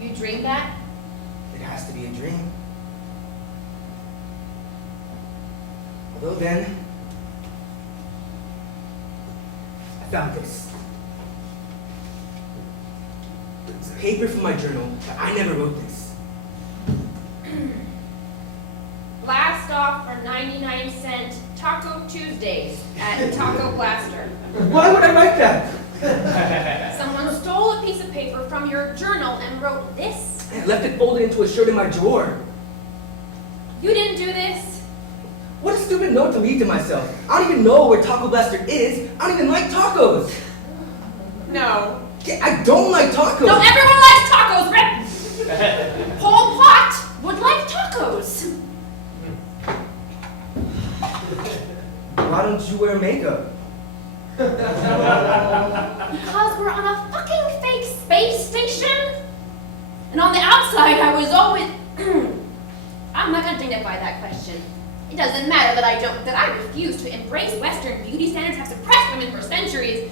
You dreamed that? It has to be a dream. Although then, I found this. It's a paper from my journal, but I never wrote this. Blast off for 99-cent Taco Tuesdays at Taco Blaster. Why would I write that? Someone stole a piece of paper from your journal and wrote this. I left it folded into a shirt in my drawer. You didn't do this. What a stupid note to leave to myself. I don't even know where Taco Blaster is. I don't even like tacos. No. Yeah, I don't like tacos. No, everyone likes tacos, Rip! Pol Pot would like tacos. Why don't you wear makeup? Because we're on a fucking fake space station? And on the outside, I was always... I'm not gonna dignify that question. It doesn't matter that I refuse to embrace Western beauty standards have suppressed women for centuries.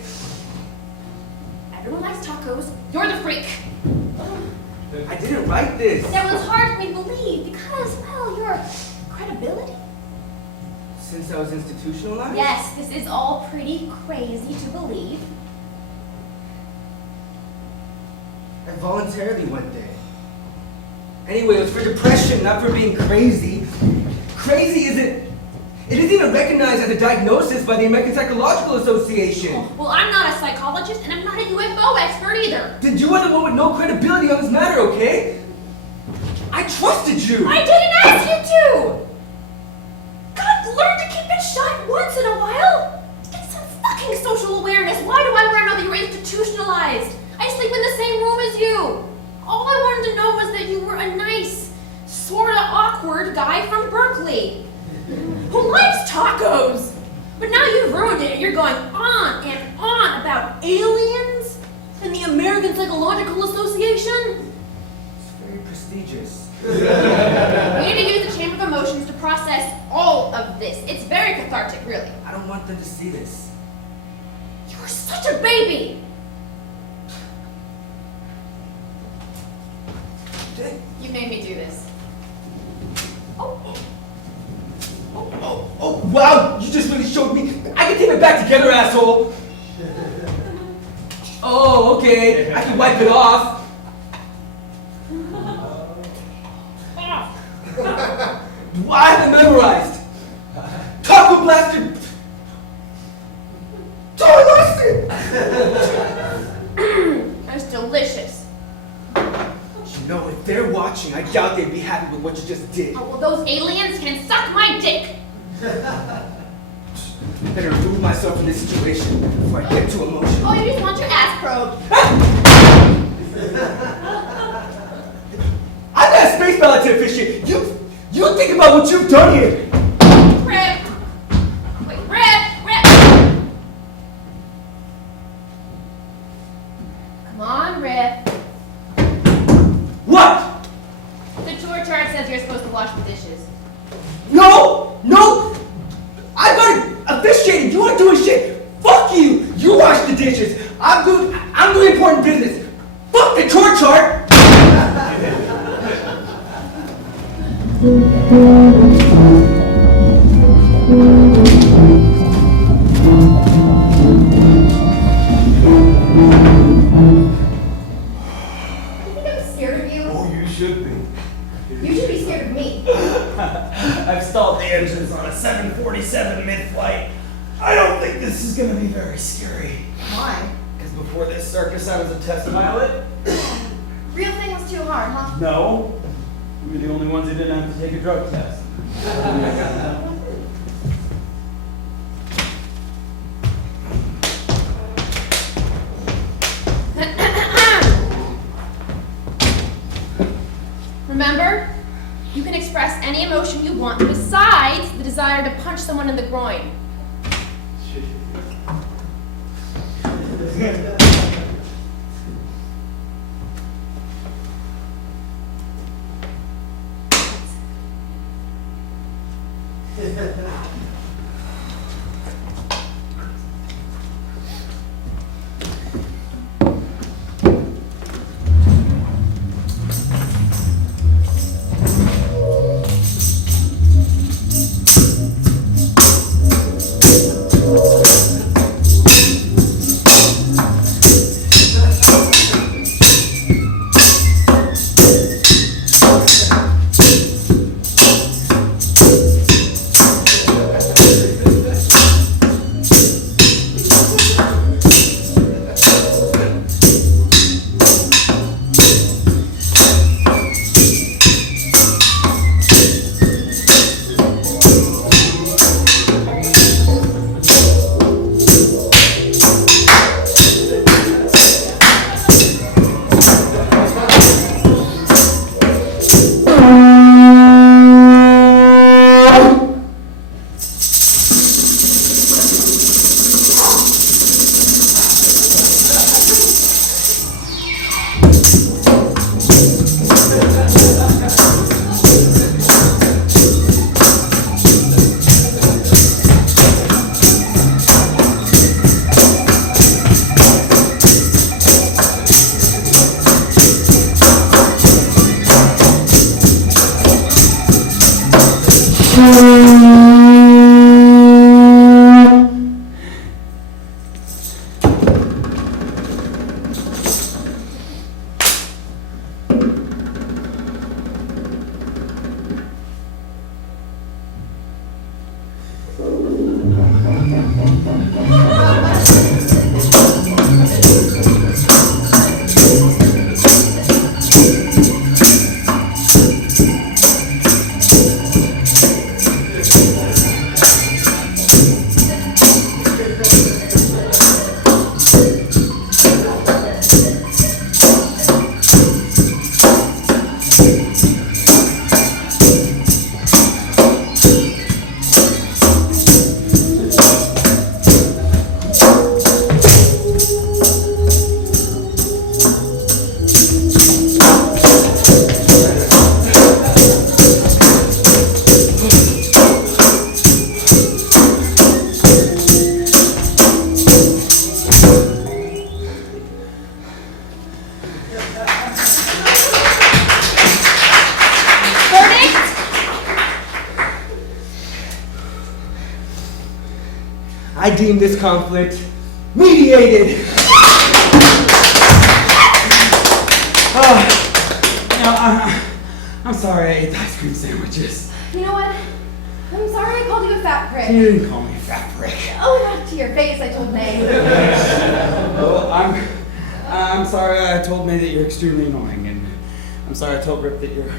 Everyone likes tacos. You're the freak. I didn't write this. That was hard for me to believe because, well, your credibility? Since I was institutionalized? Yes, this is all pretty crazy to believe. I voluntarily went there. Anyway, it was for depression, not for being crazy. Crazy isn't even recognized as a diagnosis by the American Psychological Association. Well, I'm not a psychologist and I'm not a UFO expert either. Then you are the one with no credibility on this matter, okay? I trusted you. I didn't ask you to! God, learn to keep it shut once in a while! Get some fucking social awareness. Why do I wear another? You're institutionalized. I sleep in the same guy from Berkeley who likes tacos. But now you've ruined it and you're going on and on about aliens and the American Psychological Association. It's very prestigious. We need to use the Chamber of Emotions to process all of this. It's very cathartic, really. I don't want them to see this. You're such a baby! You made me do this. Oh, wow, you just really showed me. I can tape it back together, asshole. Oh, okay, I can wipe it off. I have it memorized. Taco Blaster. Taco That's delicious. You know, if they're watching, I doubt they'd be happy with what you just did. Oh, well, those aliens can suck my dick. I better remove myself from this situation before I get too emotional. Oh, you just want your ass probed. I'm not a space ballot to officiate. You think about what you've done here. Rip. Wait, Rip. Come on, Rip. What? The tour chart says you're supposed to wash the dishes. No! I got officiating. You aren't doing shit. Fuck you. You wash the dishes. I'm doing important business. Fuck the tour chart. You should be scared of me. I've stalled the engines on a 747 mid-flight. I don't think this is gonna be very scary. Why? Because before this circus, I was a test pilot. Real thing was too hard, huh? No, we were the only ones who didn't have to take a drug test. Remember, you can express any emotion you want besides the desire to punch someone in the groin. I deem this conflict mediated. I'm sorry I ate the ice cream sandwiches. You know what? I'm sorry I called you a fat prick. You didn't call me a fat prick. Oh, not to your face, I told May. Well, I'm sorry I told May that you're extremely annoying, and I'm sorry I told Rip that you're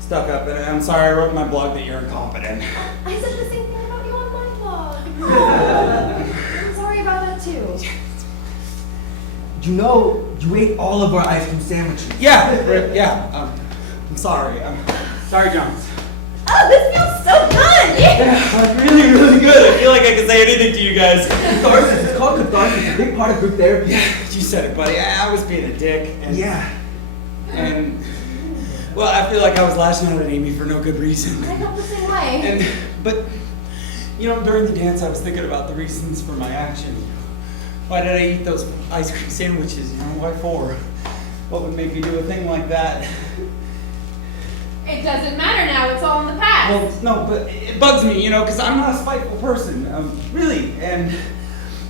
stuck up, and I'm sorry I wrote in my blog that you're incompetent. I said the same thing about you on my blog. I'm sorry about that too. You know, you ate all of our ice cream sandwiches. Yeah, Rip, yeah. I'm sorry. Sorry, Jones. Oh, this feels so good! Yeah, really, really good. I feel like I can say anything to you guys. Catharsis. It's called catharsis. It's a big part of group therapy. Yeah, you said it, buddy. I was being a dick. And, Yeah. And, well, I feel like I was lashing out at Amy for no good reason. I felt the same way. But, you know, during the dance, I was thinking about the reasons for my action. Why did I eat those ice cream sandwiches? You know, why for? What would make me do a thing like that? It doesn't matter now, it's all in the past. Well, no, but it bugs me, you know, because I'm not a spiteful person, really. And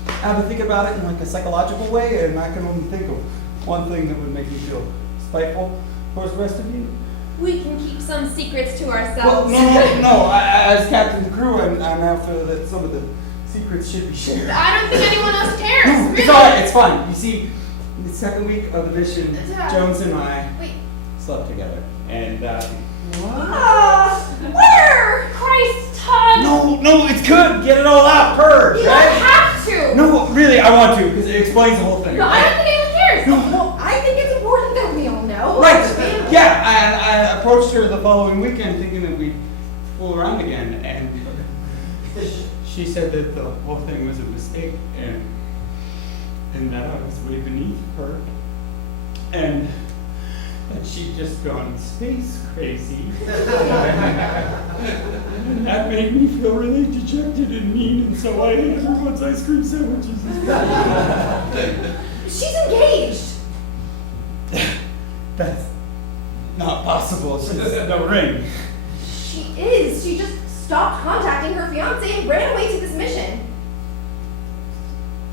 I have to think about it in like a psychological way, and I can only think of one thing that would make me feel spiteful towards the rest of you. We can keep some secrets to Well, ourselves. no. As captain of the crew, I now feel that some of the secrets should be shared. I don't think anyone else cares. No, really. it's alright, it's fine. You see, the second week of the mission, Jones and I Wait. slept together, and Where? Christ, Todd. No, it's good. Get it all out, purge, You right? don't have to. No, really, I want to, because it explains the whole thing. No, I don't think anyone cares. Well, I think it's important that we all know. Right, yeah, I approached her the following weekend thinking that we'd fool around again, and she said that the whole thing was a mistake, and that I was way beneath her, and that she'd just gone space crazy. And that made me feel really dejected and mean, and so I ate everyone's ice cream sandwiches as well. She's engaged. That's not possible. She has no ring. She is. She just stopped contacting her fiance and ran away to this mission.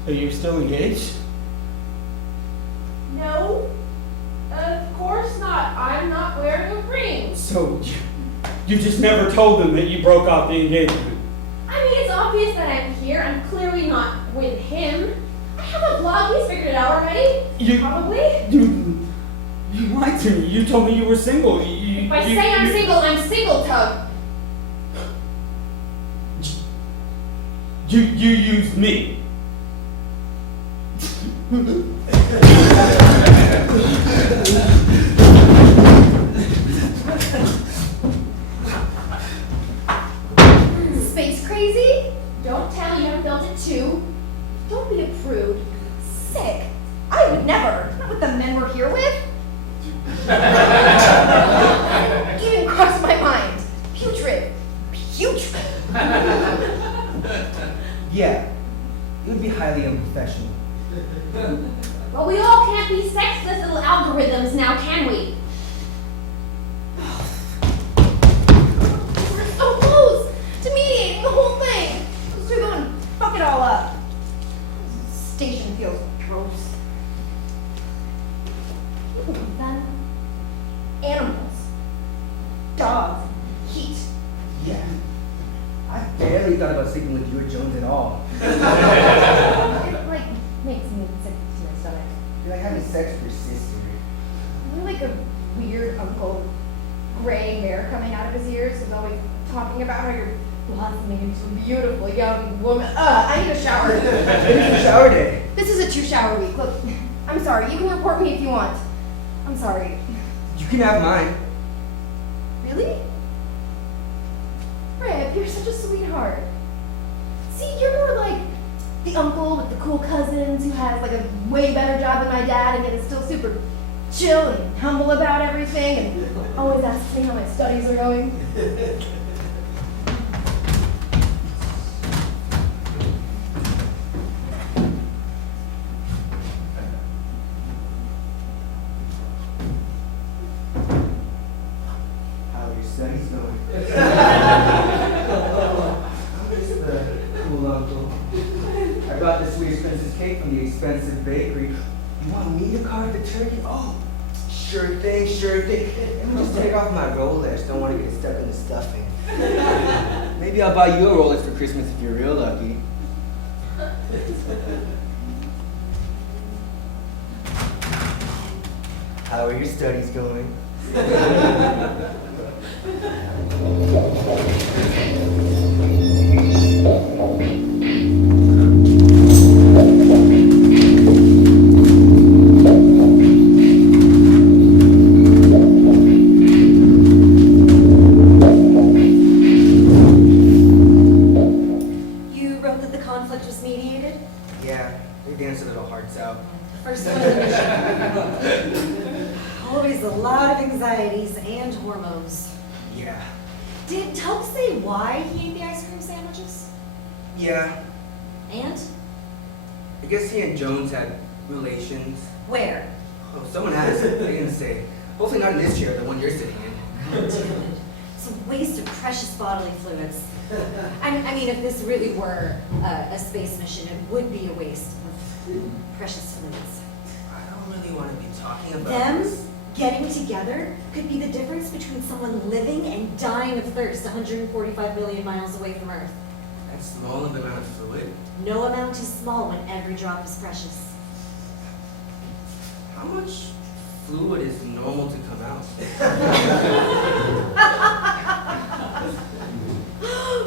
Are you still engaged? No, of course not. I'm not wearing a ring. So, you just never told them that you broke off the engagement? I mean, it's obvious that I'm here. I'm clearly not with him. I have a blog. He's figured it out already. Probably. You lied to me. You told me you were single. If I say I'm single, I'm single, Tug. You used me. Space crazy? Don't tell you haven't built it too. Don't be a prude. Sick. I would never. Not with the men we're here with. Even crossed my mind. Putrid. Putrid. Yeah. It would be highly unprofessional. Well, we all can't be sexless little algorithms now, can we? We're so close to mediating the whole thing. Let's go and fuck it all up. This station feels gross. Then animals, dogs, heat. Yeah. I barely thought about sleeping with you or Jones at all. It like makes me sick to my stomach. You're like having sex with your sister. You're like a weird uncle, gray hair coming out of his ears, who's always talking about how you're blossoming into a beautiful young woman. I need a shower. It is a shower day. This is a 2-shower week. Look, I'm sorry. You can report me if you want. I'm sorry. You can have mine. Really? Rip, you're such a sweetheart. See, you're more like the uncle with the cool cousins who has like a way better job than my dad and yet is still super chill and humble about everything and always asks me how my studies are going. How are your studies going? Who's the cool uncle? cake from the expensive bakery. You want me to carve the turkey? Oh, sure thing, sure thing. Let me just take off my Rolex. Don't want to get stuck in the stuffing. Maybe I'll buy you a Rolex for Christmas if you're real lucky. How are your studies going? You wrote that the conflict was mediated? Yeah, they danced a little hearts out. First one. Always a lot of anxieties and hormones. Yeah. Did Tubbs say why he ate the ice cream sandwiches? Yeah, And? I guess he and Jones had relations. Where? Oh, someone asked. They didn't say. Hopefully not in this chair, the one you're sitting in. Damn it. It's a waste of precious bodily fluids. I mean, if this really were a space mission, it would be a waste of precious fluids. I don't really want to be talking about Them this. getting together could be the difference between someone living and dying of thirst 145 million miles away from Earth. That's small of an amount of fluid. No amount is small when every drop is precious. How much fluid is normal to come out?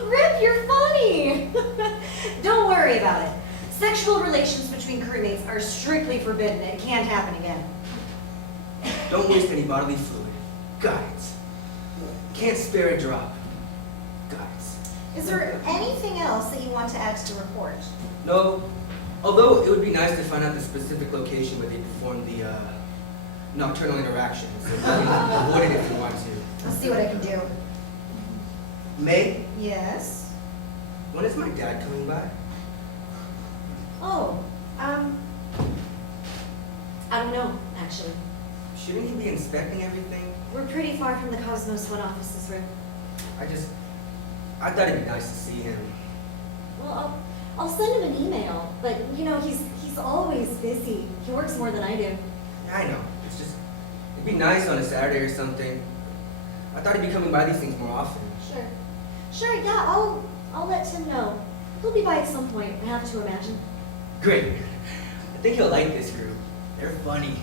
Rip, you're funny! Don't worry about it. Sexual relations between crewmates are strictly forbidden. It can't happen again. Don't waste any bodily fluid. Got it. Can't spare a drop. Got it. Is there anything else that you want to add to the report? No, although it would be nice to find out the specific location where they perform the nocturnal interactions. So you can avoid it if you want to. I'll see what I can do. May, Yes? when is my dad coming by? Oh, I don't know, actually. Shouldn't he be inspecting everything? We're pretty far from the Cosmos One offices, Rip. I thought it'd be nice to see him. Well, I'll send him an email, but you know, he's always busy. He works more than I do. Yeah, I know. It's just, it'd be nice on a Saturday or something. I thought he'd be coming by these things more often. Sure, yeah, I'll let Tim know. He'll be by at some point, I have to imagine. Great. I think he'll like this group. They're funny.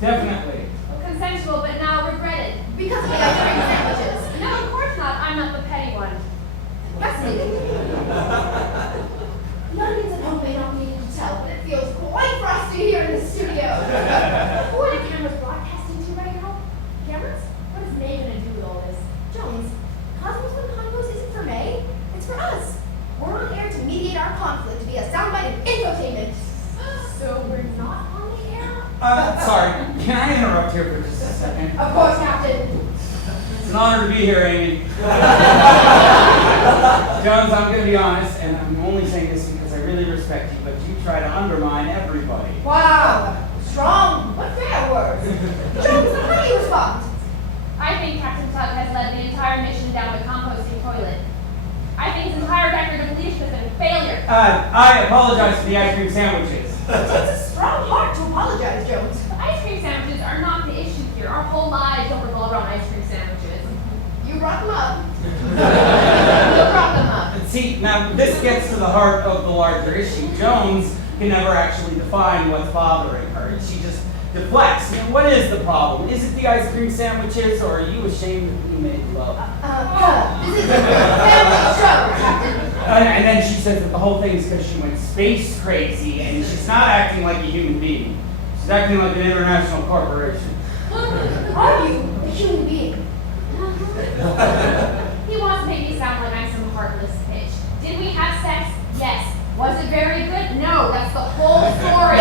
Definitely. Consensual, but now regretted. Because of the ice cream sandwiches. No, of course not. I'm not the petty one. Fascinating. The audience at home may not be able to tell, but it feels quite frosty here in the studio. Who are the cameras broadcasting to right now? Cameras? What is May gonna do with all this? Jones, Cosmos One Convos isn't for May, it's for us. We're on air to mediate our conflict via second? Of course, Captain. It's an honor to be here, Amy. Jones, I'm going to be honest, and I'm only saying this because I really respect you, but you try to undermine everybody. Wow, strong, but fair words. Jones, how do you respond? I think Captain Tug has led the entire mission down the composting toilet. I think his entire record of leadership has been a failure. I apologize for the ice cream sandwiches. It takes a strong heart to apologize, Jones. But ice cream sandwiches are not the issue here. Our whole lives don't revolve around ice cream sandwiches. You brought them up. You brought them up. See, now this gets to the heart of the larger issue. Jones can never actually define what's bothering her. She just deflects. You know, what is the problem? Is it the ice cream sandwiches, or are you ashamed that we made love? This is a family show, Captain. And then she says that the whole thing is because she went space crazy, and she's not acting like a human being. She's acting like an international corporation. Are you a human being? He wants to make me sound like I'm some heartless bitch. Did we have sex? Yes. Was it very good? No. That's the whole story.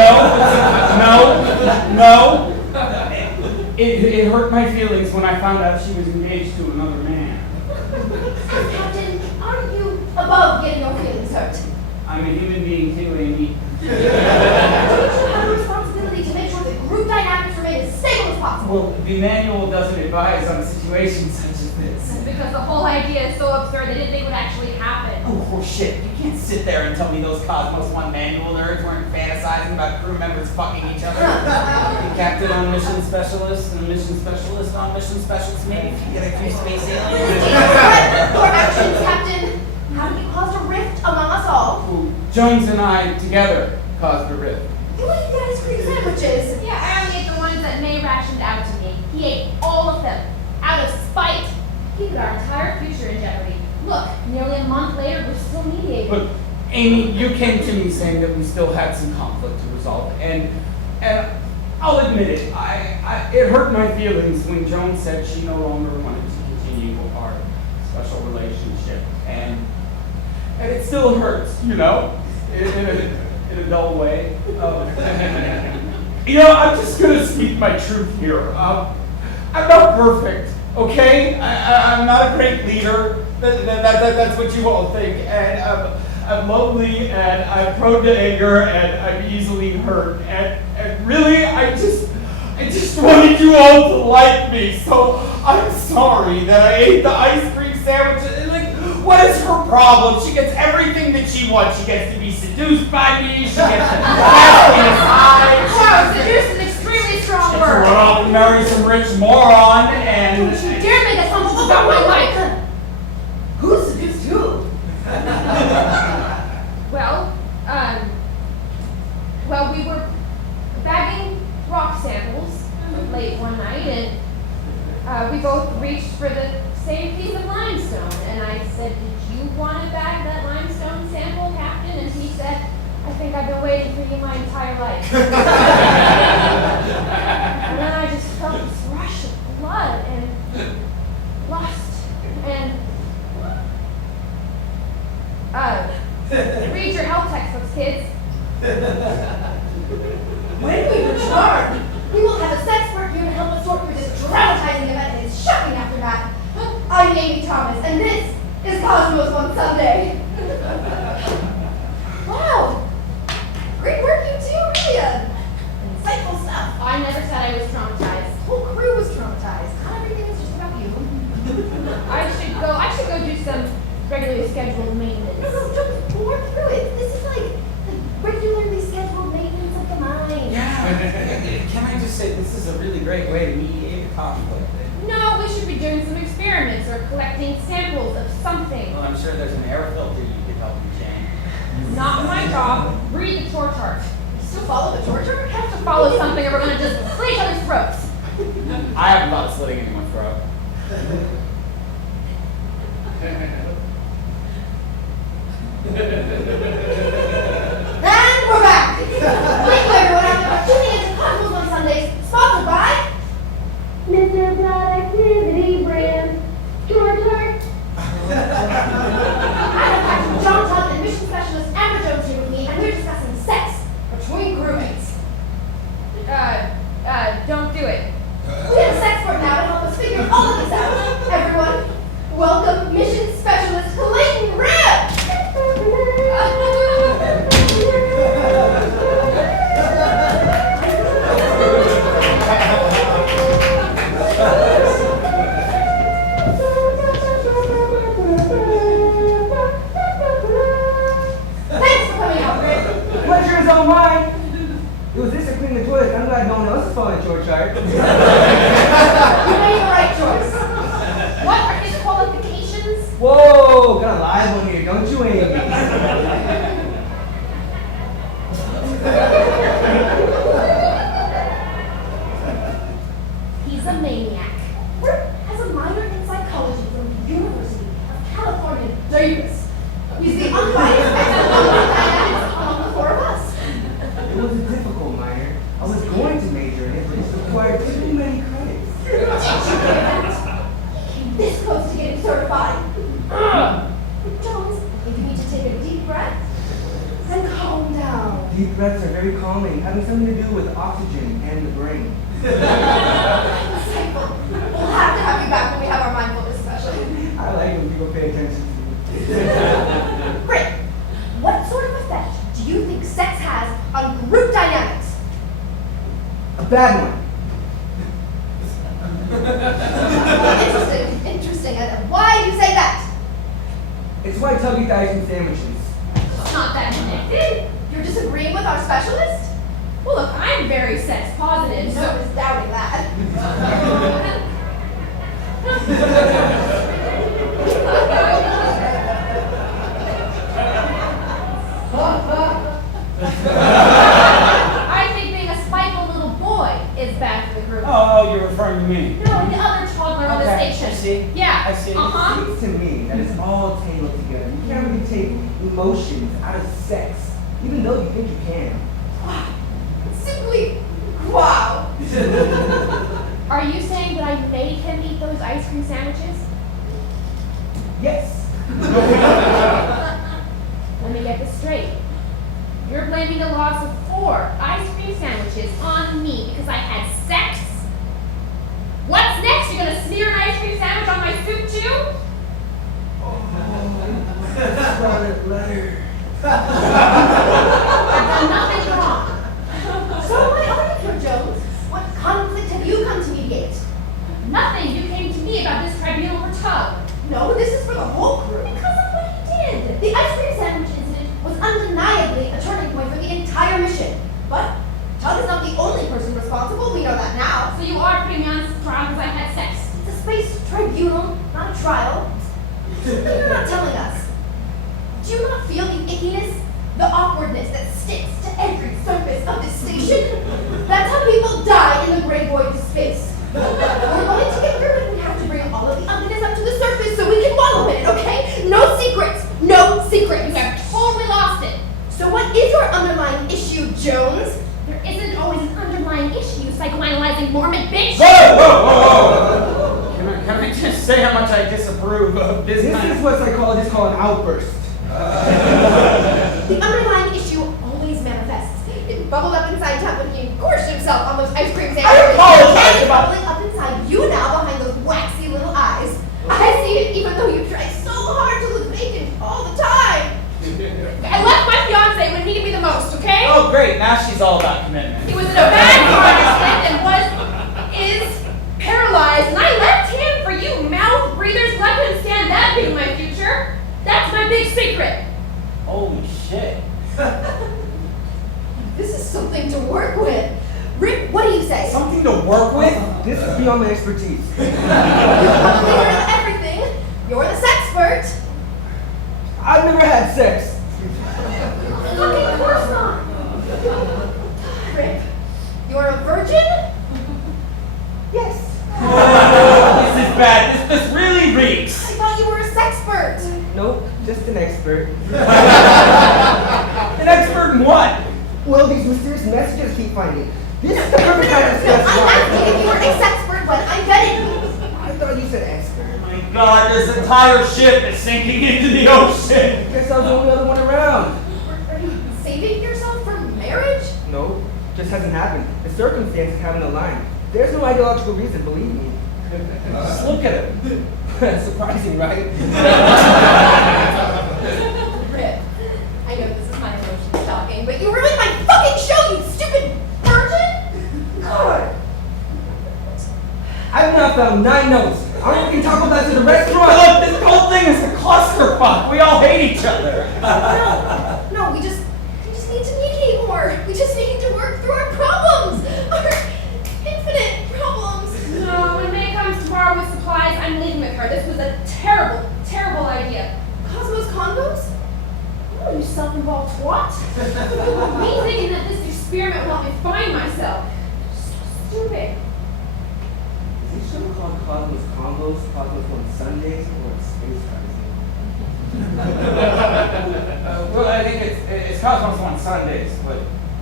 No. It hurt my feelings when I found out she was engaged to another man. Captain, aren't you above getting your feelings hurt? I'm a human being too, Amy. Don't you have a responsibility to make sure that group dynamics remain as stable as possible? Well, the manual doesn't advise on situations such as this. Because the whole idea is so absurd they didn't think it would actually happen. Oh, shit. You can't sit there and tell me those Cosmos 1 manual nerds weren't fantasizing about crew members fucking each other. The captain on mission specialist and the mission specialist on mission specialist. Maybe if you get a few space aliens. Your actions, Captain, haven't you caused a rift among us all? Ooh, Jones and I together caused the rift. You ate the ice cream sandwiches. Yeah, I only ate the ones that May rationed out to me. He ate all of them. Out of spite. He put our entire future in jeopardy. Look, nearly a month later, we're still mediating. But Amy, you came to me saying that we still had some conflict to resolve, and I'll admit it, it hurt my feelings when Joan said she no longer wanted to continue our special relationship, and it still hurts, you know, in a dull way. You know, I'm just gonna speak my truth here. I'm not perfect, okay? I'm not a great leader. That's what you all think, and I'm lonely, and I'm prone to anger, and I'm easily hurt, and really, I just wanted you all to like me, so I'm sorry that I ate the ice cream sandwiches. Like, what is her problem? She gets everything that she wants. She gets to be seduced by me. She gets to cast me aside. Wow, seduce is an extremely strong She word. gets to run off and marry some rich moron, and Don't you dare make us humble about my life. Who seduced who? Well, we were bagging rock samples late one night, and we both reached for the same piece of limestone. And I said, "Did you want to bag that limestone sample, Captain?" And he said, "I think I've been waiting for you my entire life." And then I just felt this rush of blood and lust and read your health textbooks, kids. When we return, we will have a sex work here to help us sort through this traumatizing event and its shocking aftermath. I'm Amy Thomas, and this is Cosmos One Sunday. Wow, great work, you two. Really insightful stuff. I never said I was traumatized. The whole crew was traumatized. Not everything was just about you. I should go do some regularly scheduled maintenance. No, just work through it. This is like regularly scheduled maintenance of the mind. yeah. Can I just say this is a really great way to mediate a conflict? No, we should be doing some experiments or collecting samples of something. Well, I'm sure there's an air filter you could help me change. Not my job. Read the chore chart. Still follow the torture? We have to follow something or we're gonna just slit each other's throats. I haven't thought of slitting anyone's throat. And we're back! Thank you everyone out there for tuning into Cosmos on Sundays, sponsored by Mr. Productivity Brand. Chore chart. I have Captain John Tug and Mission Specialist Amber Jones here with me, and we're discussing sex between crewmates. Don't do it. We had a sex work maniac. Rick has a minor in psychology from the University of California, Davis. He's the unbiased expert on dynamics among the four of us. It was a difficult minor. I was going to major in it, but it required too many credits. He came this close to getting certified. Jones, I think you need to take a deep breath and calm down. Deep breaths are very calming, having something to do with oxygen and the brain. Insightful. We'll have to have you back when we have our mindfulness session. I like when people pay attention to me. Great. What sort of effect do you think sex has on group dynamics? A bad one. Interesting. And why do you say that? It's why Tubby dies in sandwiches. It's not that connected. You're disagreeing with our specialist? Well, look, I'm very sex positive, No so. one's doubting that. I think being a spiteful little boy is bad for the group. Oh, you're referring to me. No, the other toddler on the Okay, station. I see. Yeah. I see. It seems to me that it's all tangled together. You can't really take emotions out of sex, even though you think you can. Simply, wow. Are you saying that I made him eat those ice cream sandwiches? Yes. Let me get this straight. You're blaming the loss of 4 ice cream sandwiches on me because I had sex? What's next? You're gonna smear an ice cream sandwich on my soup too? Scarlet letter. I've done nothing wrong. So why are you here, Jones? What conflict have you come to mediate? Nothing. You came to me about this tribunal for Tug. No, this is for the whole group. Because of what he did. The ice cream sandwich incident was undeniably a turning point for the entire mission. But Tug is not the only person responsible. We know that now. So you are putting me on trial because I had sex. It's a space tribunal, not a trial. Something you're not telling us. Do you not feel the ickiness, the awkwardness that sticks to every surface of this station? That's how people die in the great void of space. We're going to get through it. We have to bring all of the ugliness up to the surface so we can wallow in it, okay? No secrets. No secrets. You have totally lost it. So what is your underlying issue, Jones? There isn't always an underlying issue, psychoanalyzing Mormon bitch. Whoa! Can I just say how much I disapprove of this This kind is of... what psychologists call an outburst. The underlying issue always manifests. It bubbled up inside Tug when he gorged himself on those ice cream sandwiches. I apologize And it's about- bubbling up inside you now behind those waxy little eyes. I see it even though you try so hard to look vacant all the time. I left my fiance when he needed me the most, okay? Oh, great. Now she's all about commitment. He was in a bad car accident and is paralyzed, and I left him for you mouth breathers. I couldn't stand that being my future. That's my big secret. Holy shit. This is something to work with. Rick, what do you say? Something to work with? This is beyond my expertise. You're the leader of everything. You're the sexpert. I've never had sex. Fucking course not. Rick, you're a virgin? Yes. This is bad. This really reeks. I thought you were a sexpert. Nope, just an expert. An expert in what? Well, these mysterious messages keep finding. This is the perfect time to No, discuss I'm why. asking if you were a sexpert when I'm getting. I thought you said expert. Oh my god, this entire ship is sinking into the ocean. Guess I was the only other one around. Are you saving yourself from marriage? No, just hasn't happened. The circumstances haven't aligned. There's no ideological reason, believe me. Just look at him. Surprising, right? Rick, I know this is my emotions talking, but you ruined my fucking show, you stupid virgin! God. I've now found 9 notes. I don't think Taco Bell's at the restaurant. Look, this whole thing is a clusterfuck. We all hate each other. No, we just need to mediate more. We just need to work through our problems. Our infinite problems. No, when May comes tomorrow with supplies, I'm leaving with her. This was a terrible, terrible idea. Cosmos condos? Oh, you self-involved twat. Me thinking that this experiment will help me find myself. So stupid. Is it Cosmos Combos, Cosmos on Sundays, or Space Well, I think it's Cosmos on Sundays, but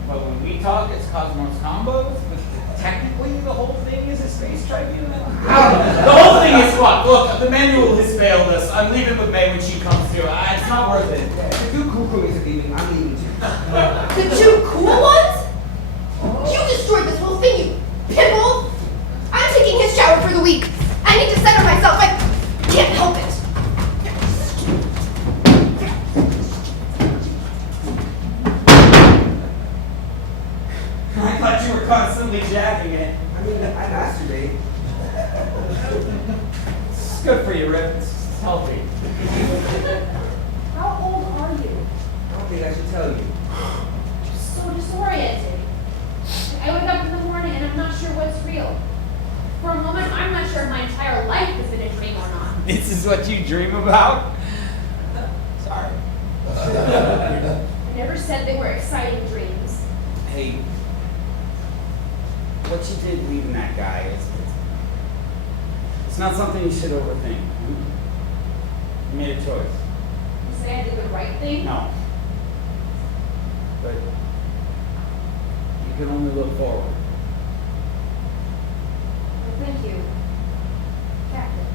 when we talk, it's Cosmos Combos. But technically, the whole thing is a space tribunal. The whole thing is what? Look, the manual has failed us. I'm leaving with May when she comes through. It's not worth it. Yeah, the two cool crewmates are leaving. I'm leaving too. The two cool ones? You destroyed this whole thing, you pimple! I'm taking his shower for the week. I need to center myself. I can't help it. I thought you were constantly jacking it. I mean, I masturbate. It's good for you, Rip. It's healthy. How old are you? I don't think I should tell you. I'm so disoriented. I wake up in the morning and I'm not sure what's real. For a moment, I'm not sure if my entire life has been a dream or not. This is what you dream about? Sorry. I never said they were exciting dreams. Hey, what you did leaving that guy is it's not something you should overthink. You made a choice. You say I did the right thing? No. But you can only look forward. Well, thank you, Captain.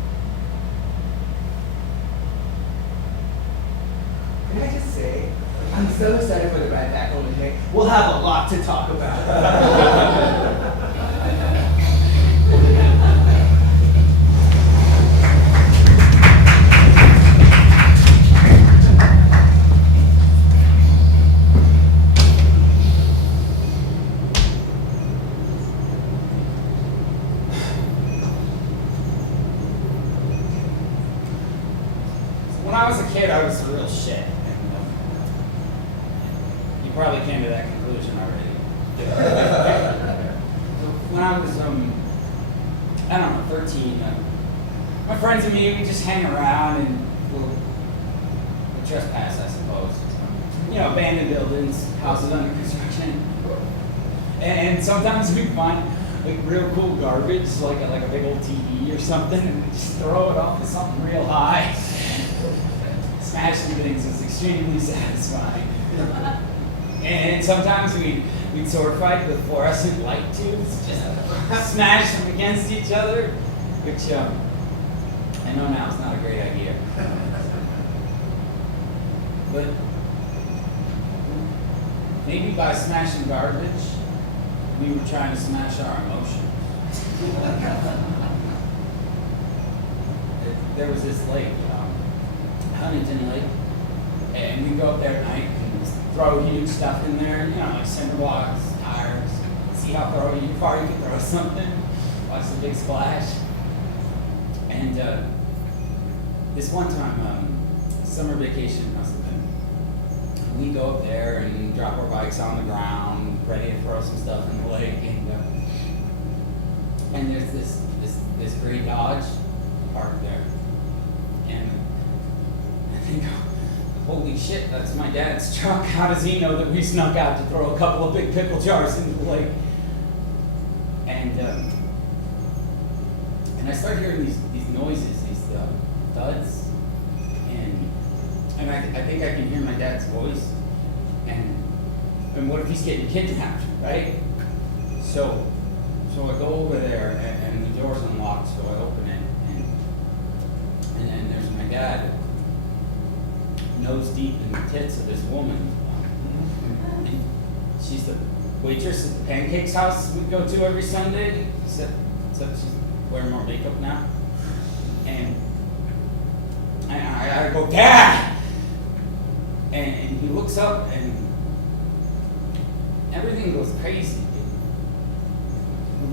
Can I just say, I'm so excited for the ride back home today. We'll have a lot to talk about. When I was a kid, I was a real shit. And, you probably came to that conclusion already. When I was, I don't know, 13, my friends and me, we just hang around and we'll trespass, I suppose. You know, abandoned buildings, houses under construction. And sometimes we find like real cool garbage, like a big old TV or something, and we just throw it off to something real high. Smashing things is extremely satisfying. And sometimes we'd sword fight with fluorescent light tubes, just smash them against each other, which I know now is not a great idea. But maybe by smashing garbage, we were trying to smash our emotions. There was this lake, Huntington Lake, and we go up there at night and just throw huge stuff in there, you know, like cinder blocks, tires, see how far you can throw something, watch the big splash. And this one time, summer vacation must have been, we go up there and drop our bikes on the ground, ready to throw some stuff in the lake, and there's this gray Dodge parked there, and I think, holy shit, that's my dad's truck. How does he know that we snuck out to throw a couple of big pickle jars into the lake? And I start hearing these noises, these thuds, and I think I can hear my dad's voice. And what if he's getting kidnapped, right? So I go over there, and the door's unlocked, so I open it, and there's my dad, nose deep in the tits of this woman. And she's the waitress at the Pancakes house we go to every Sunday, except she's wearing more makeup now. And I go, Dad! And he looks up, and everything goes crazy.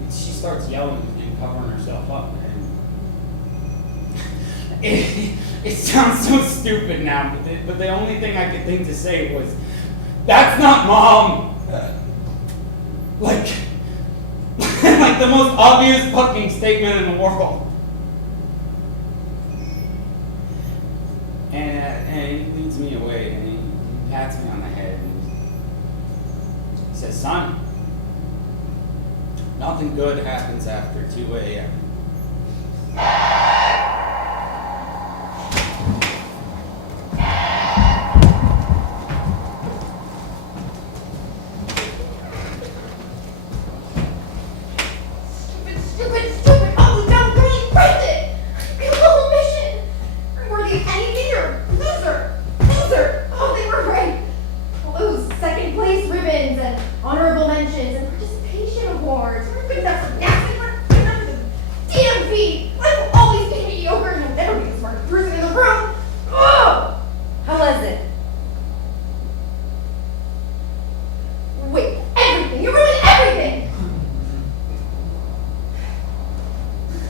She starts yelling and covering herself up, and it sounds so stupid now, but the only thing I could think to say was, "That's not Mom!" Like the most obvious fucking statement in the world. And he leads me away, and he pats me on the head, and he says, "Son, nothing good happens after 2 a.m.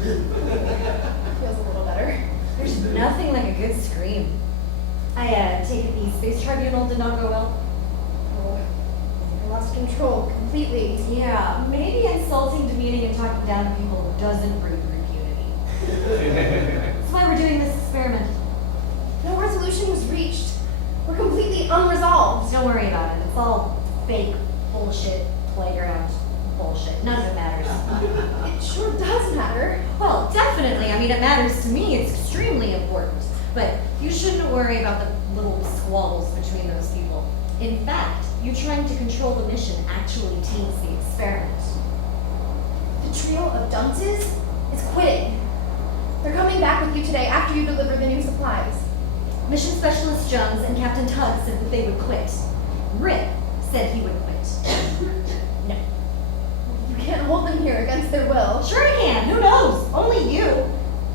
Feels a little better. There's nothing like a good scream. I take it the space tribunal did not go well? Oh, I lost control completely. Yeah, maybe insulting, demeaning, and talking down to people doesn't bring impunity. That's why we're doing this experiment. No resolution was reached. We're completely unresolved. Don't worry about it. It's all fake, bullshit, playground bullshit. None of it matters. It sure does matter. Well, definitely. I mean, it matters to me. It's extremely important. But you shouldn't worry about the little squabbles between those people. In fact, you trying to control the mission actually taints the experiment. The trio of dunces is quitting. They're coming back with you today after you deliver the new supplies. Mission Specialist Jones and Captain Tug said that they would quit. Rip said he would quit. No. You can't hold them here against their will. Sure I can. Who knows? Only you.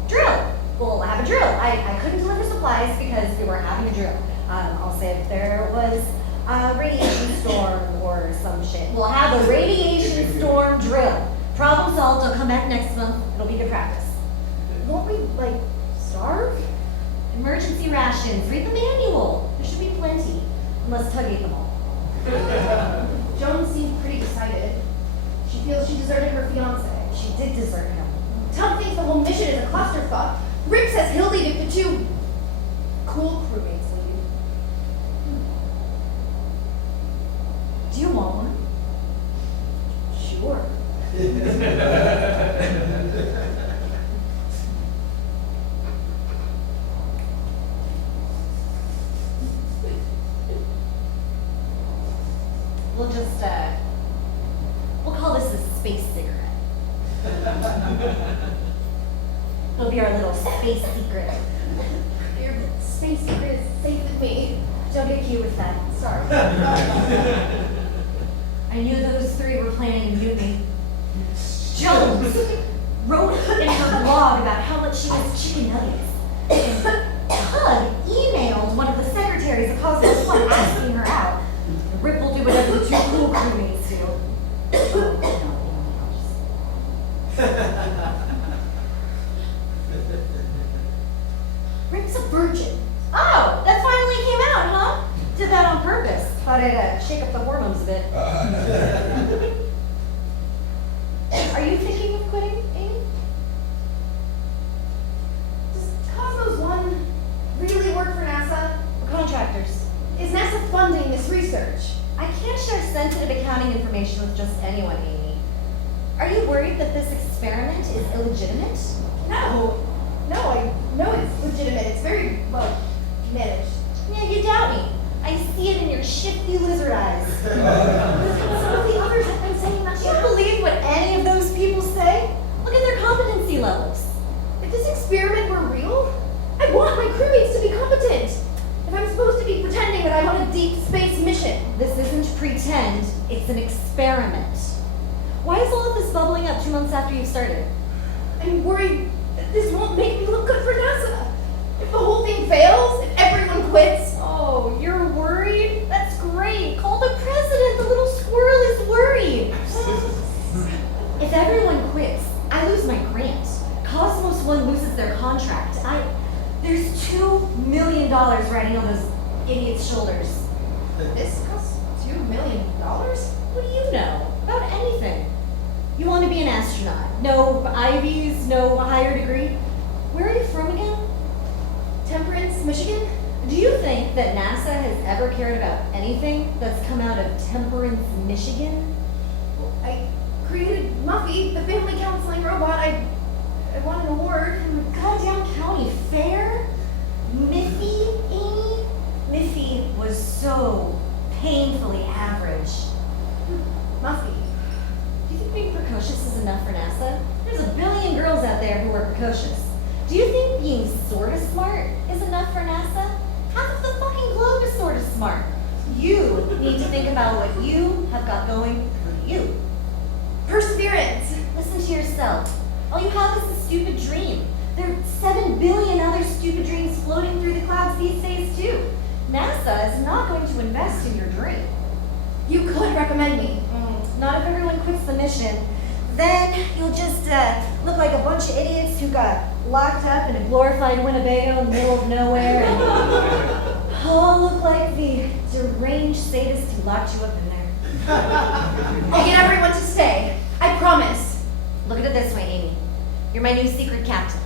Drill. We'll have a drill. I couldn't deliver supplies because we were having a drill. I'll say if there was a radiation storm or some shit. We'll have a radiation storm drill. Problem solved. I'll come back next month. It'll be good practice. Won't we, like, starve? Emergency rations. Read the manual. There should be plenty. Unless Tug ate them all. Joan seemed pretty decided. She feels she deserted her fiance. She did desert him. Tug thinks the whole mission is a clusterfuck. Rick says he'll leave if the two cool crewmates leave. Do you want one? Sure. We'll just, we'll call this a space cigarette. It'll be our little space secret. Your space secret is safe with me. Don't get cute with that. Sorry. I knew those three were planning a mutiny. Jones wrote in her blog about how much she was chicken nuggets. And Tug emailed one of the secretaries of Cosmos One asking her out. Rip will do whatever the two cool crewmates do. Oh, no, Rick's a virgin. Oh, that finally came out, huh? Did that on purpose. Thought I'd shake up the hormones a bit. Are you thinking of quitting, Amy? Does Cosmos One really work for NASA? We're contractors. Is NASA funding this research? I can't share sensitive accounting information with just anyone, Amy. Are you worried that this experiment is illegitimate? No. No, I know it's legitimate. It's very, well, managed. Yeah, you doubt me. I see it in your shifty lizard eyes. Some of the others have been saying that Do you believe what any of those people say? Look at their competency levels. if this experiment were real, I want my crewmates to be competent. If I'm supposed to be pretending that I'm on a deep space mission. This isn't pretend, it's an experiment. Why is all of this bubbling up 2 months after you started? I'm worried that this won't make me look good for NASA. If the whole thing fails, if everyone quits. Oh, you're worried? That's great. Call the president. The little squirrel is worried. If everyone quits, I lose my grant. Cosmos One loses their contract. There's $2 million riding on those idiots' shoulders. This costs $2 million? What do you know about anything? You want to be an astronaut. No Ivies, no higher degree. Where are you from again? Temperance, Michigan? Do you think that NASA has ever cared about anything that's come out of Temperance, Michigan? I created Muffy, the family counseling robot. I won an award. Goddamn county fair? Miffy, Amy? Miffy was so painfully average. Muffy. Do you think being precocious is enough for NASA? There's a billion girls out there who are precocious. Do you think being sorta smart is enough for NASA? Half of the fucking globe is sorta smart. You need to think about what you have got going for you. Perseverance. Listen to yourself. All you have is a stupid dream. There are 7 billion other stupid dreams floating through the clouds these days too. NASA is not going to invest in your dream. You could recommend me. Not if everyone quits the mission. Then you'll just look like a bunch of idiots who got locked up in a glorified Winnebago in the middle of nowhere, and all look like the deranged sadist who locked you up in there. I'll get everyone to stay. I promise. Look at it this way, Amy. You're my new secret captain.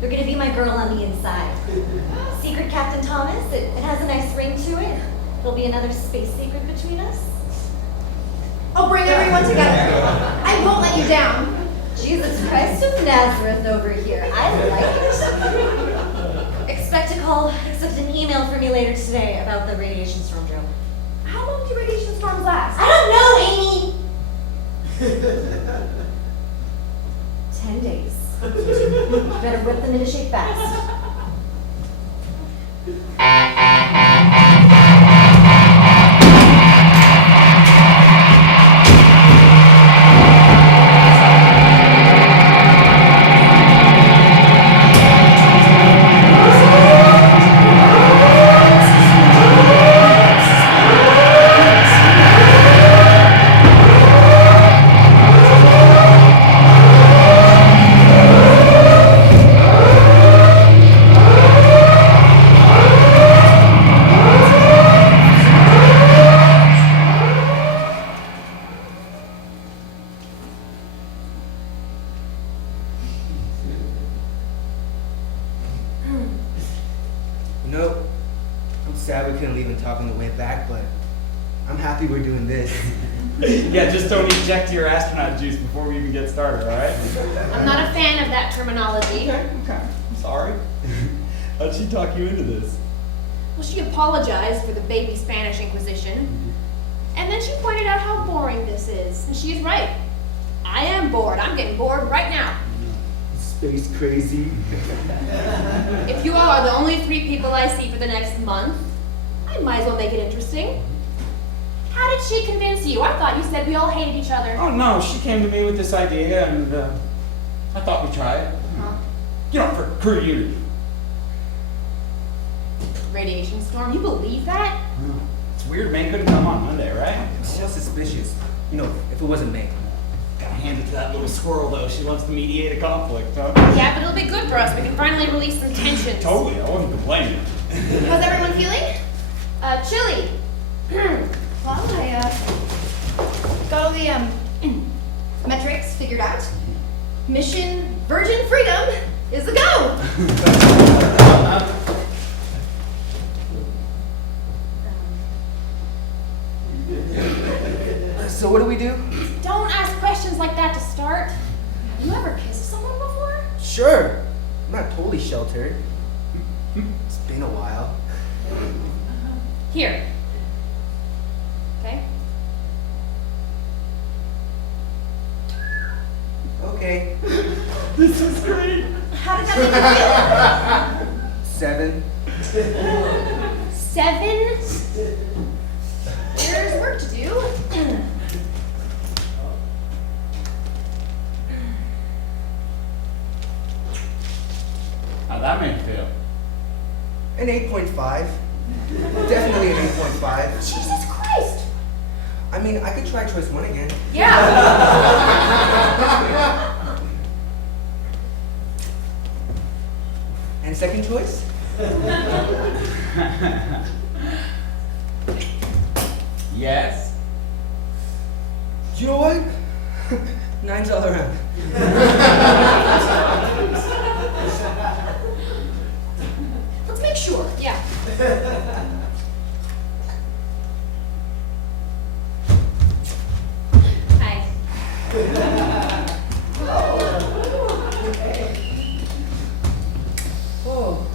You're gonna be my girl on the inside. Secret Captain Thomas, it has a nice ring to it. There'll be another space secret between us. I'll bring everyone together. I won't let you down. Jesus Christ of Nazareth over here. I like it. Expect an email from me later today about the radiation storm drill. How long do radiation storms last? I don't know, Amy! 10 days. Better whip them into shape fast. We're doing this. Yeah, just don't eject your astronaut juice before we even get started, all right? I'm not a fan of that terminology. Okay. I'm sorry. How'd she talk you into this? Well, she apologized for the baby Spanish Inquisition. And then she pointed out how boring this is. And she's right. I am bored. I'm getting bored right now. Space crazy. If you all are the only 3 people I see for the next month, I might as well make it interesting. How did she convince you? I thought you said we all hated each other. Oh, no, she came to me with this idea, and I thought we'd try it. Huh? You know, for crew unity. Radiation storm, you believe that? It's weird, man couldn't come on Monday, right? It's so suspicious. You know, if it wasn't me. Gotta hand it to that little squirrel, though. She loves to mediate a conflict, huh? Yeah, but it'll be good for us. We can finally release some tensions. Totally, I wasn't complaining. How's everyone feeling? Chilly. Well, I got all the metrics figured out. Mission Virgin Freedom is a go. So what do we do? Don't ask questions like that to start. Have you ever kissed someone before? Sure. I'm not totally sheltered. It's been a while. Here. Okay? Okay. This is great. How did that make you feel? 7. 7? There's work to do. How'd that make you feel? An 8.5. Definitely an 8.5. Jesus Christ! I mean, I could try choice 1 again. Yeah. And second choice? Yes. You know what? 9's all around. Let's make sure. Yeah. Hi. Oh,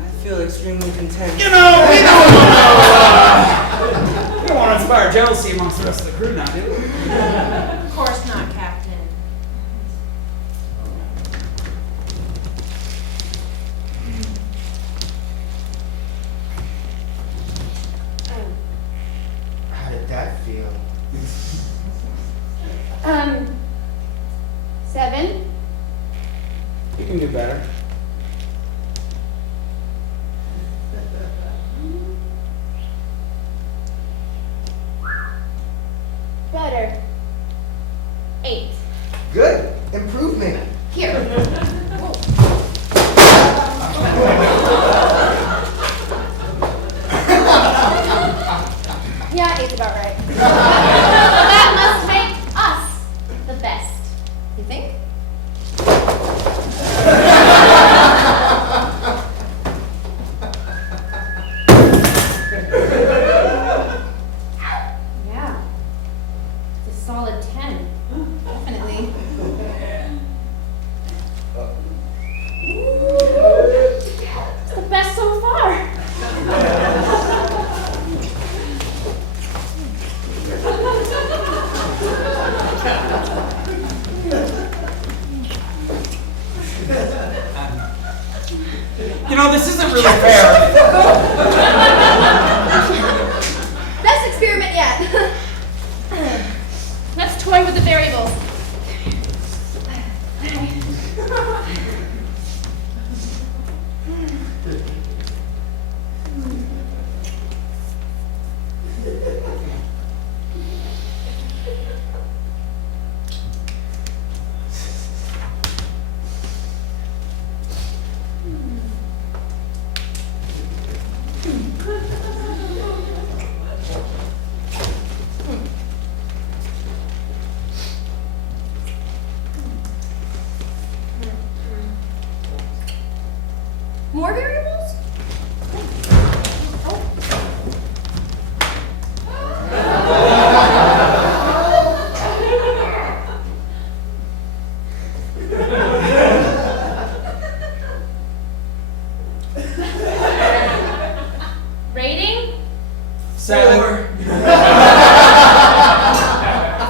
I feel extremely content. You know, we don't want to inspire jealousy amongst the rest of the crew now, do we? Of course not, Captain. How did that feel? 7? You can do better. Better. 8. You know, this isn't really fair. Best experiment yet. Let's toy with the variables. More variables? Rating? 7.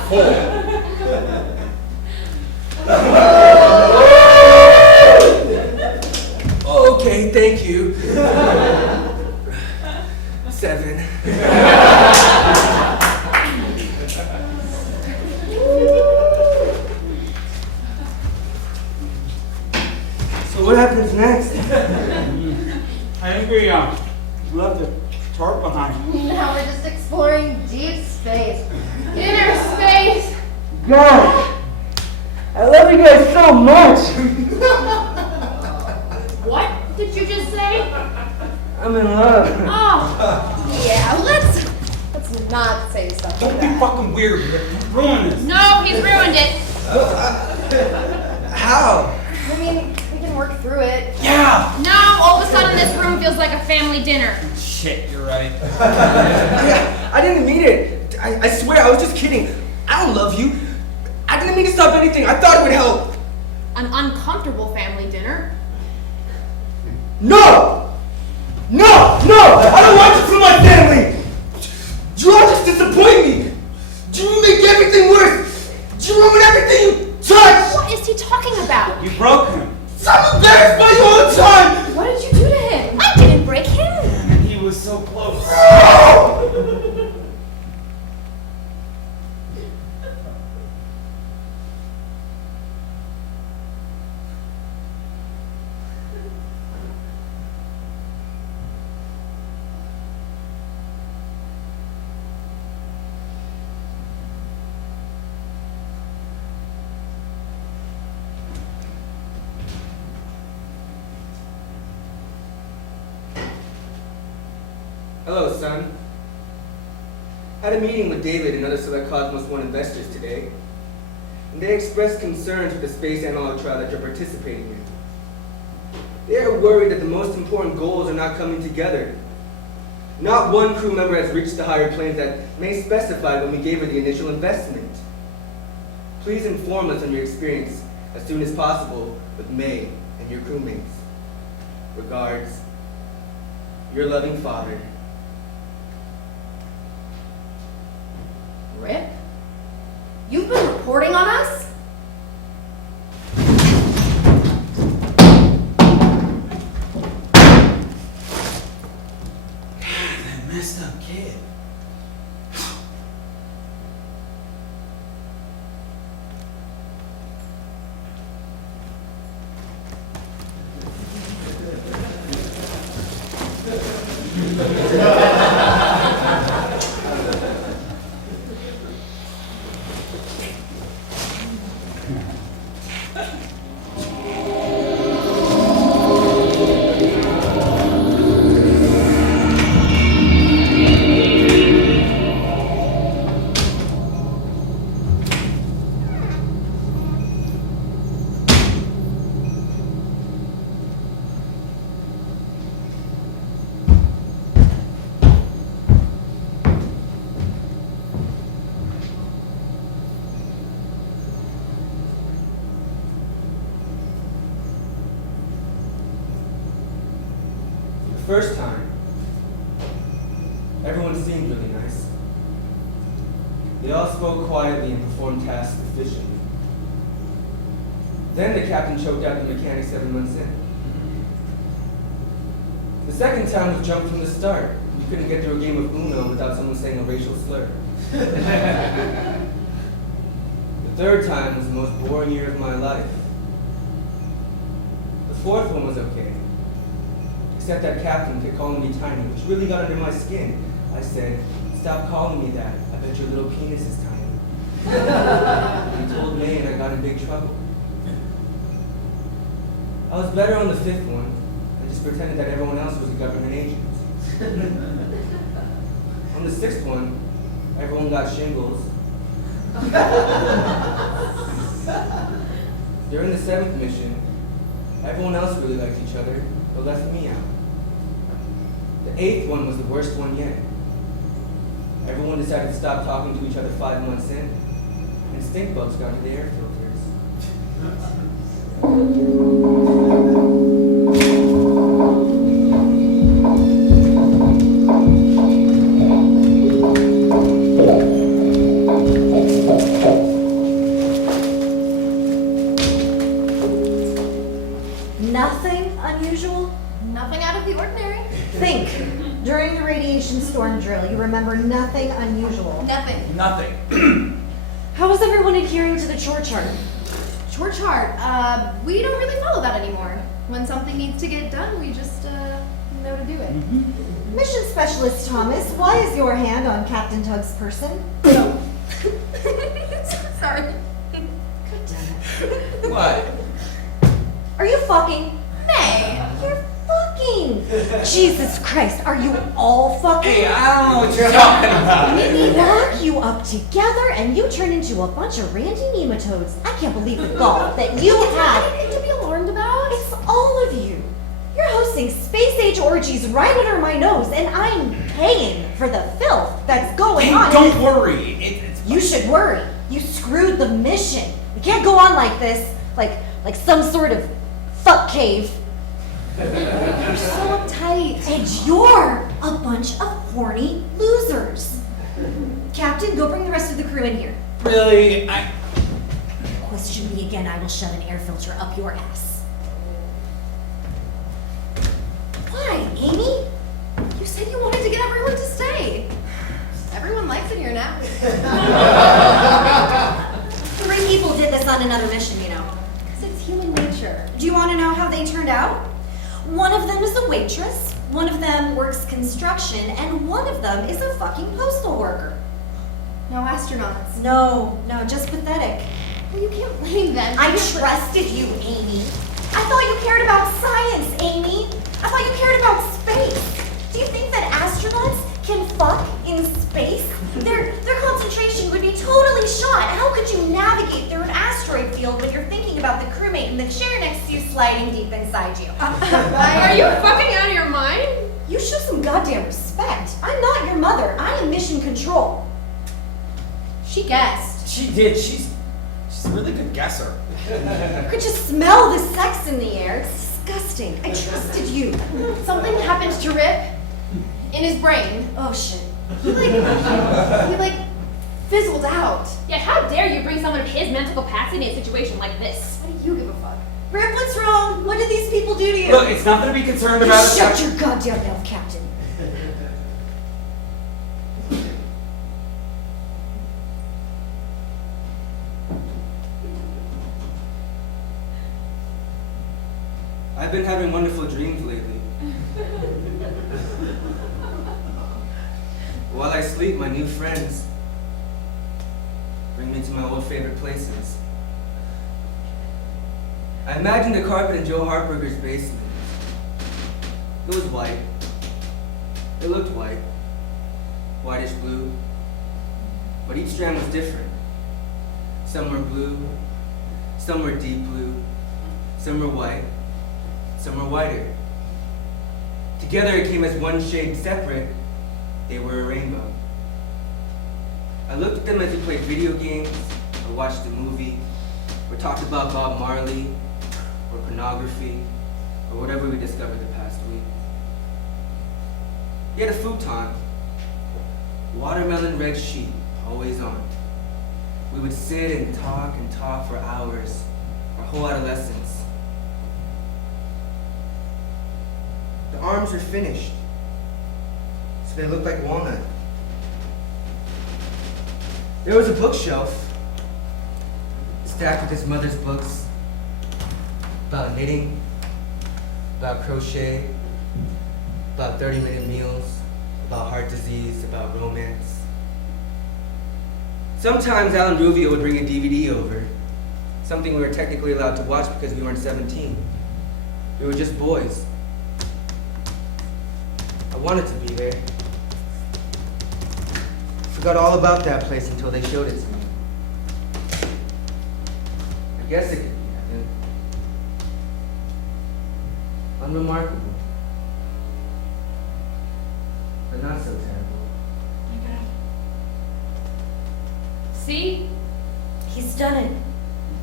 4. Okay, thank you. 7. So what happens next? I think we left the tarp behind. Now we're just exploring deep space. Inner space! God, I love you guys so much. What did you just say? I'm in love. Oh, Yeah, let's not say stuff like Don't be that. fucking weird, Rick. You ruined this. no, he's ruined it. How? I mean, we can work through it. Yeah. Now, all of a sudden, this room feels like a family dinner. Shit, you're right. I didn't mean it. I swear, I was just kidding. I don't love you. I didn't mean to stop anything. I thought it would help. An uncomfortable family dinner. No! No! No! I don't want you from my family! You all just disappoint me! You make everything worse! You ruin everything you touch! What is he talking about? You broke him. I'm embarrassed by you all the time! What did you do to him? I didn't break him. And he was so close. No! Hello, son. Had a meeting with David and other Select Cosmos 1 investors today, and they expressed concerns with the space analog trial that you're participating in. They are worried that the most important goals are not coming together. Not one crew member has reached the higher planes that May specified when we gave her the initial investment. Please inform us on your experience as soon as possible with May and your crewmates. Regards, your loving father. Rip? You've been reporting on us? That messed up kid. First time, everyone seemed really nice. They all spoke quietly and performed tasks efficiently. Then the captain choked out the mechanic 7 months in. The second time was jump from the start. You couldn't get through a game of Uno without someone saying a racial slur. The third time was the most boring year of my life. The fourth one was okay. Except that captain kept calling me tiny, which really got under my skin. I said, "Stop calling me that. I bet your little penis is tiny." He told me and I got in big trouble. I was better on the fifth one. I just pretended that everyone else was a government agent. On the sixth one, everyone got shingles. During the seventh mission, everyone else really liked each other, but left me out. The eighth one was the worst one yet. Everyone decided to stop talking to each other 5 months in, and stink bugs got into the air filters. Nothing unusual? Nothing out of the ordinary. Think. During the radiation storm drill, you remember nothing unusual. Nothing. Nothing. How is everyone adhering to the chore chart? Chore chart. We don't really follow that anymore. When something needs to get done, we just know to do it. Mission Specialist Thomas, why is your hand on Captain Tug's person? Sorry. God damn it. What? Are you fucking? Hey. You're fucking! Jesus Christ, are you all fucking? Hey, I don't know what you're talking about. We lock you up together and you turn into a bunch of randy nematodes. I can't believe the gall that you have. Anything to be alarmed about? It's all of you. You're hosting space-age orgies right under my nose, and I'm paying for the filth that's going Hey, on. don't worry. It's You should worry. You screwed the mission. You can't go on like this, like some sort of fuck cave. You're so uptight. And you're a bunch of horny losers. Captain, go bring the rest of the crew in here. really. Question me again, I will shove an air filter up your ass. Why, Amy? You said you wanted to get everyone to stay. Everyone likes it here now. 3 people did this on another mission, you know. Because it's human nature. Do you want to know how they turned out? One of them is a waitress, one of them works construction, and one of them is a fucking postal worker. No astronauts. No, just pathetic. Well, you can't blame them. I trusted you, Amy. I thought you cared about science, Amy. I thought you cared about space. Do you think that astronauts can fuck in space? Their concentration would be totally shot. How could you navigate through an asteroid field when you're thinking about the crewmate in the chair next to you sliding deep inside you? Are you fucking out of your mind? You show some goddamn respect. I'm not your mother. I am mission control. She guessed. She did. She's a really good guesser. You could just smell the sex in the air. It's disgusting. I trusted you. Something happened to Rip in his brain. Oh shit. He fizzled out. Yeah, how dare you bring someone of his mental capacity in a situation like this? What do you give a fuck? Rip, what's wrong? What did these people do to you? Look, it's nothing to be concerned about. It's Shut your goddamn mouth, Captain. I've been having wonderful dreams lately. While I sleep, my new friends bring me to my old favorite places. I imagined a carpet in Joe Hartberger's basement. It was white. It looked white. Whitish blue. But each strand was different. Some were blue. Some were deep blue. Some were white. Some were whiter. Together it came as one shade separate. They were a rainbow. I looked at them as we played video games, or watched a movie, or talked about Bob Marley, or pornography, or whatever we discovered the past week. He had a futon, watermelon red sheet, always on. We would sit and talk for hours, our whole adolescence. The arms are finished, so they look like walnut. There was a bookshelf stacked with his mother's books about knitting, about crochet, about 30-minute meals, about heart disease, about romance. Sometimes Alan Ruvio would bring a DVD over, something we were technically allowed to watch because we weren't 17. We were just boys. I wanted to be there. Forgot all about that place until they showed it to me. I guess it could be heaven. Unremarkable. But not so terrible. See? He's done it.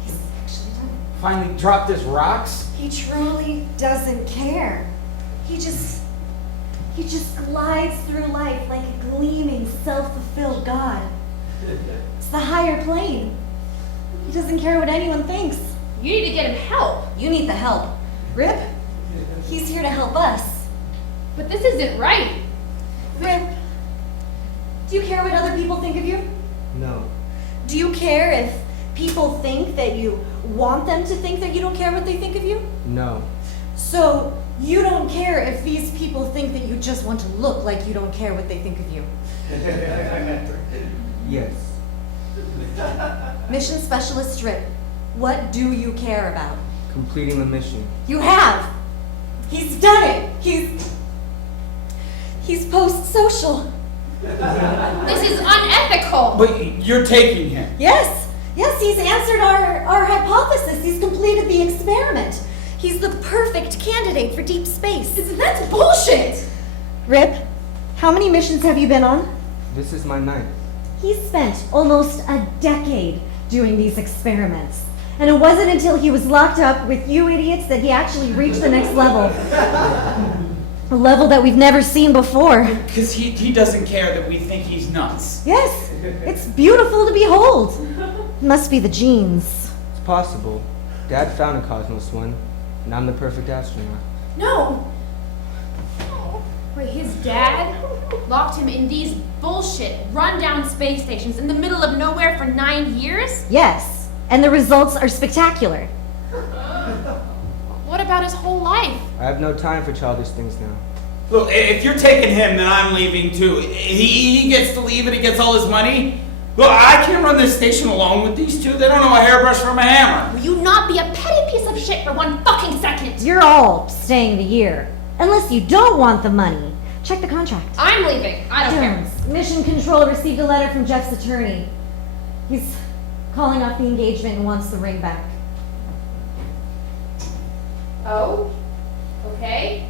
He's actually done it. Finally dropped his rocks? He truly doesn't care. He just glides through life like a gleaming, self-fulfilled God. It's the higher plane. He doesn't care what anyone thinks. You need to get him help. You need the help. Rip, he's here to help us. But this isn't right. Rip, do you care what other people think of you? No. Do you care if people think that you want them to think that you don't care what they think of you? No. So, you don't care if these people think that you just want to look like you don't care what they think of you. Yes. Mission Specialist Rip, what do you care about? Completing the mission. You have! He's done it! He's post-social. This is unethical. But you're taking him. Yes, he's answered our hypothesis. He's completed the experiment. He's the perfect candidate for deep space. That's bullshit. Rip, how many missions have you been on? This is my 9th. He spent almost a decade doing these experiments. And it wasn't until he was locked up with you idiots that he actually reached the next level. A level that we've never seen before. Because he doesn't care that we think he's nuts. Yes, it's beautiful to behold. Must be the genes. It's possible. Dad found a Cosmos one, and I'm the perfect astronaut. No. Wait, his dad locked him in these bullshit, run-down space stations in the middle of nowhere for 9 years? Yes, and the results are spectacular. What about his whole life? I have no time for childish things now. Look, if you're taking him, then I'm leaving too. He gets to leave and he gets all his money. Look, I can't run this station alone with these two. They don't know a hairbrush from a hammer. Will you not be a petty piece of shit for 1 fucking second? You're all staying the year. Unless you don't want the money. Check the contract. I'm leaving. I don't care. Jones, Mission Control received a letter from Jeff's attorney. He's calling off the engagement and wants the ring back. Oh? Okay.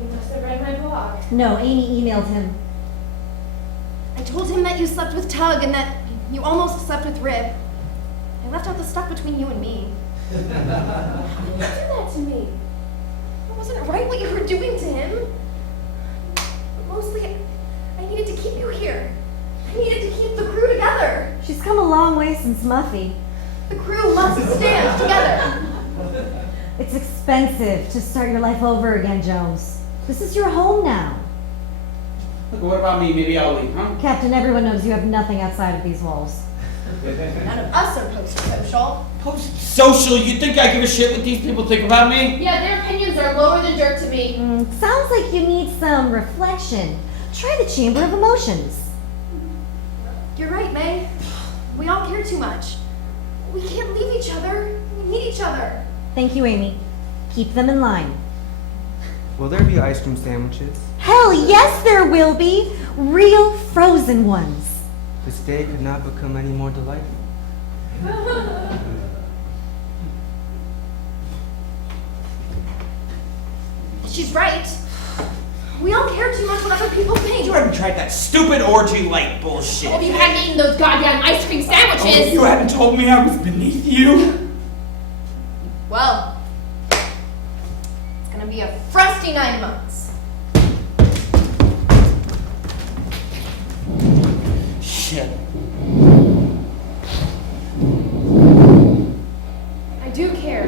You must have read my blog. No, Amy emailed him. I told him that you slept with Tug and that you almost slept with Rip. I left out the stuff between you and me. How did you do that to me? It wasn't right what you were doing to him. But mostly, I needed to keep you here. I needed to keep the crew together. She's come a long way since Muffy. The crew must stand together. It's expensive to start your life over again, Jones. This is your home now. Look, what about me? Maybe I'll leave, huh? Captain, everyone knows you have nothing outside of these walls. None of us are post-social. Social? You think I give a shit what these people think about me? Yeah, their opinions are lower than dirt to me. Sounds like you need some reflection. Try the Chamber of Emotions. You're right, May. We all care too much. We can't leave each other. We need each other. Thank you, Amy. Keep them in line. Will there be ice cream sandwiches? Hell yes, there will be. Real frozen ones. This day could not become any more delightful. She's right. We all care too much what other people think. You haven't tried that stupid orgy light bullshit. Hope you hadn't eaten those goddamn ice cream sandwiches. You hadn't told me I was beneath you. Well, it's gonna be a frosty 9 months. Shit. I do care.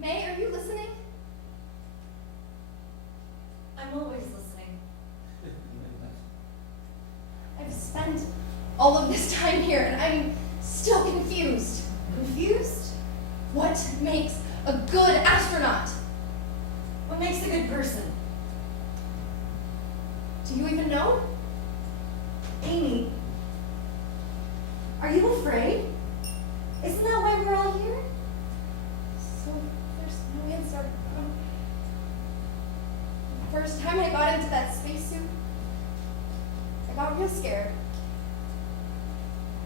May, are you listening? I'm always listening. I've spent all of this time here and I'm still confused. Confused? What makes a good astronaut? What makes a good person? Do you even know? Amy, are you afraid? Isn't that why we're all here? So there's no answer. The first time I got into that spacesuit, I got real scared.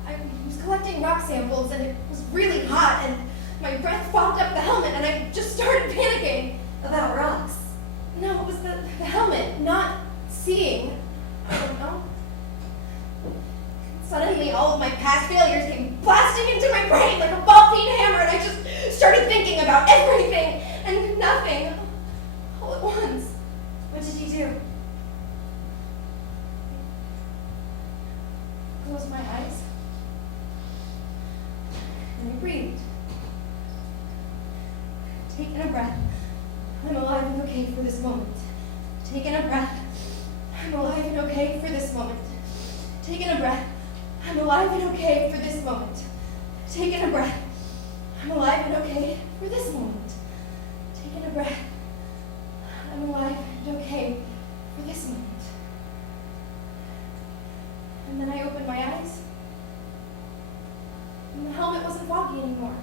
I was collecting rock samples and it was really hot and my breath fogged up the helmet and I just started panicking. About rocks. No, it was the helmet, not seeing. I don't know. Suddenly all of my past failures came blasting into my brain like a ball-peen hammer and I just started thinking about everything and nothing all at once. What did you do? Closed my eyes and I breathed. Taking a breath. I'm alive and okay for this moment. Taking a breath. I'm alive and okay for this moment. Taking a breath. I'm alive and okay for this moment. Taking a breath. I'm alive and okay for this moment. Taking a breath. I'm alive and okay for this moment. And then I opened my eyes. And the helmet wasn't foggy anymore.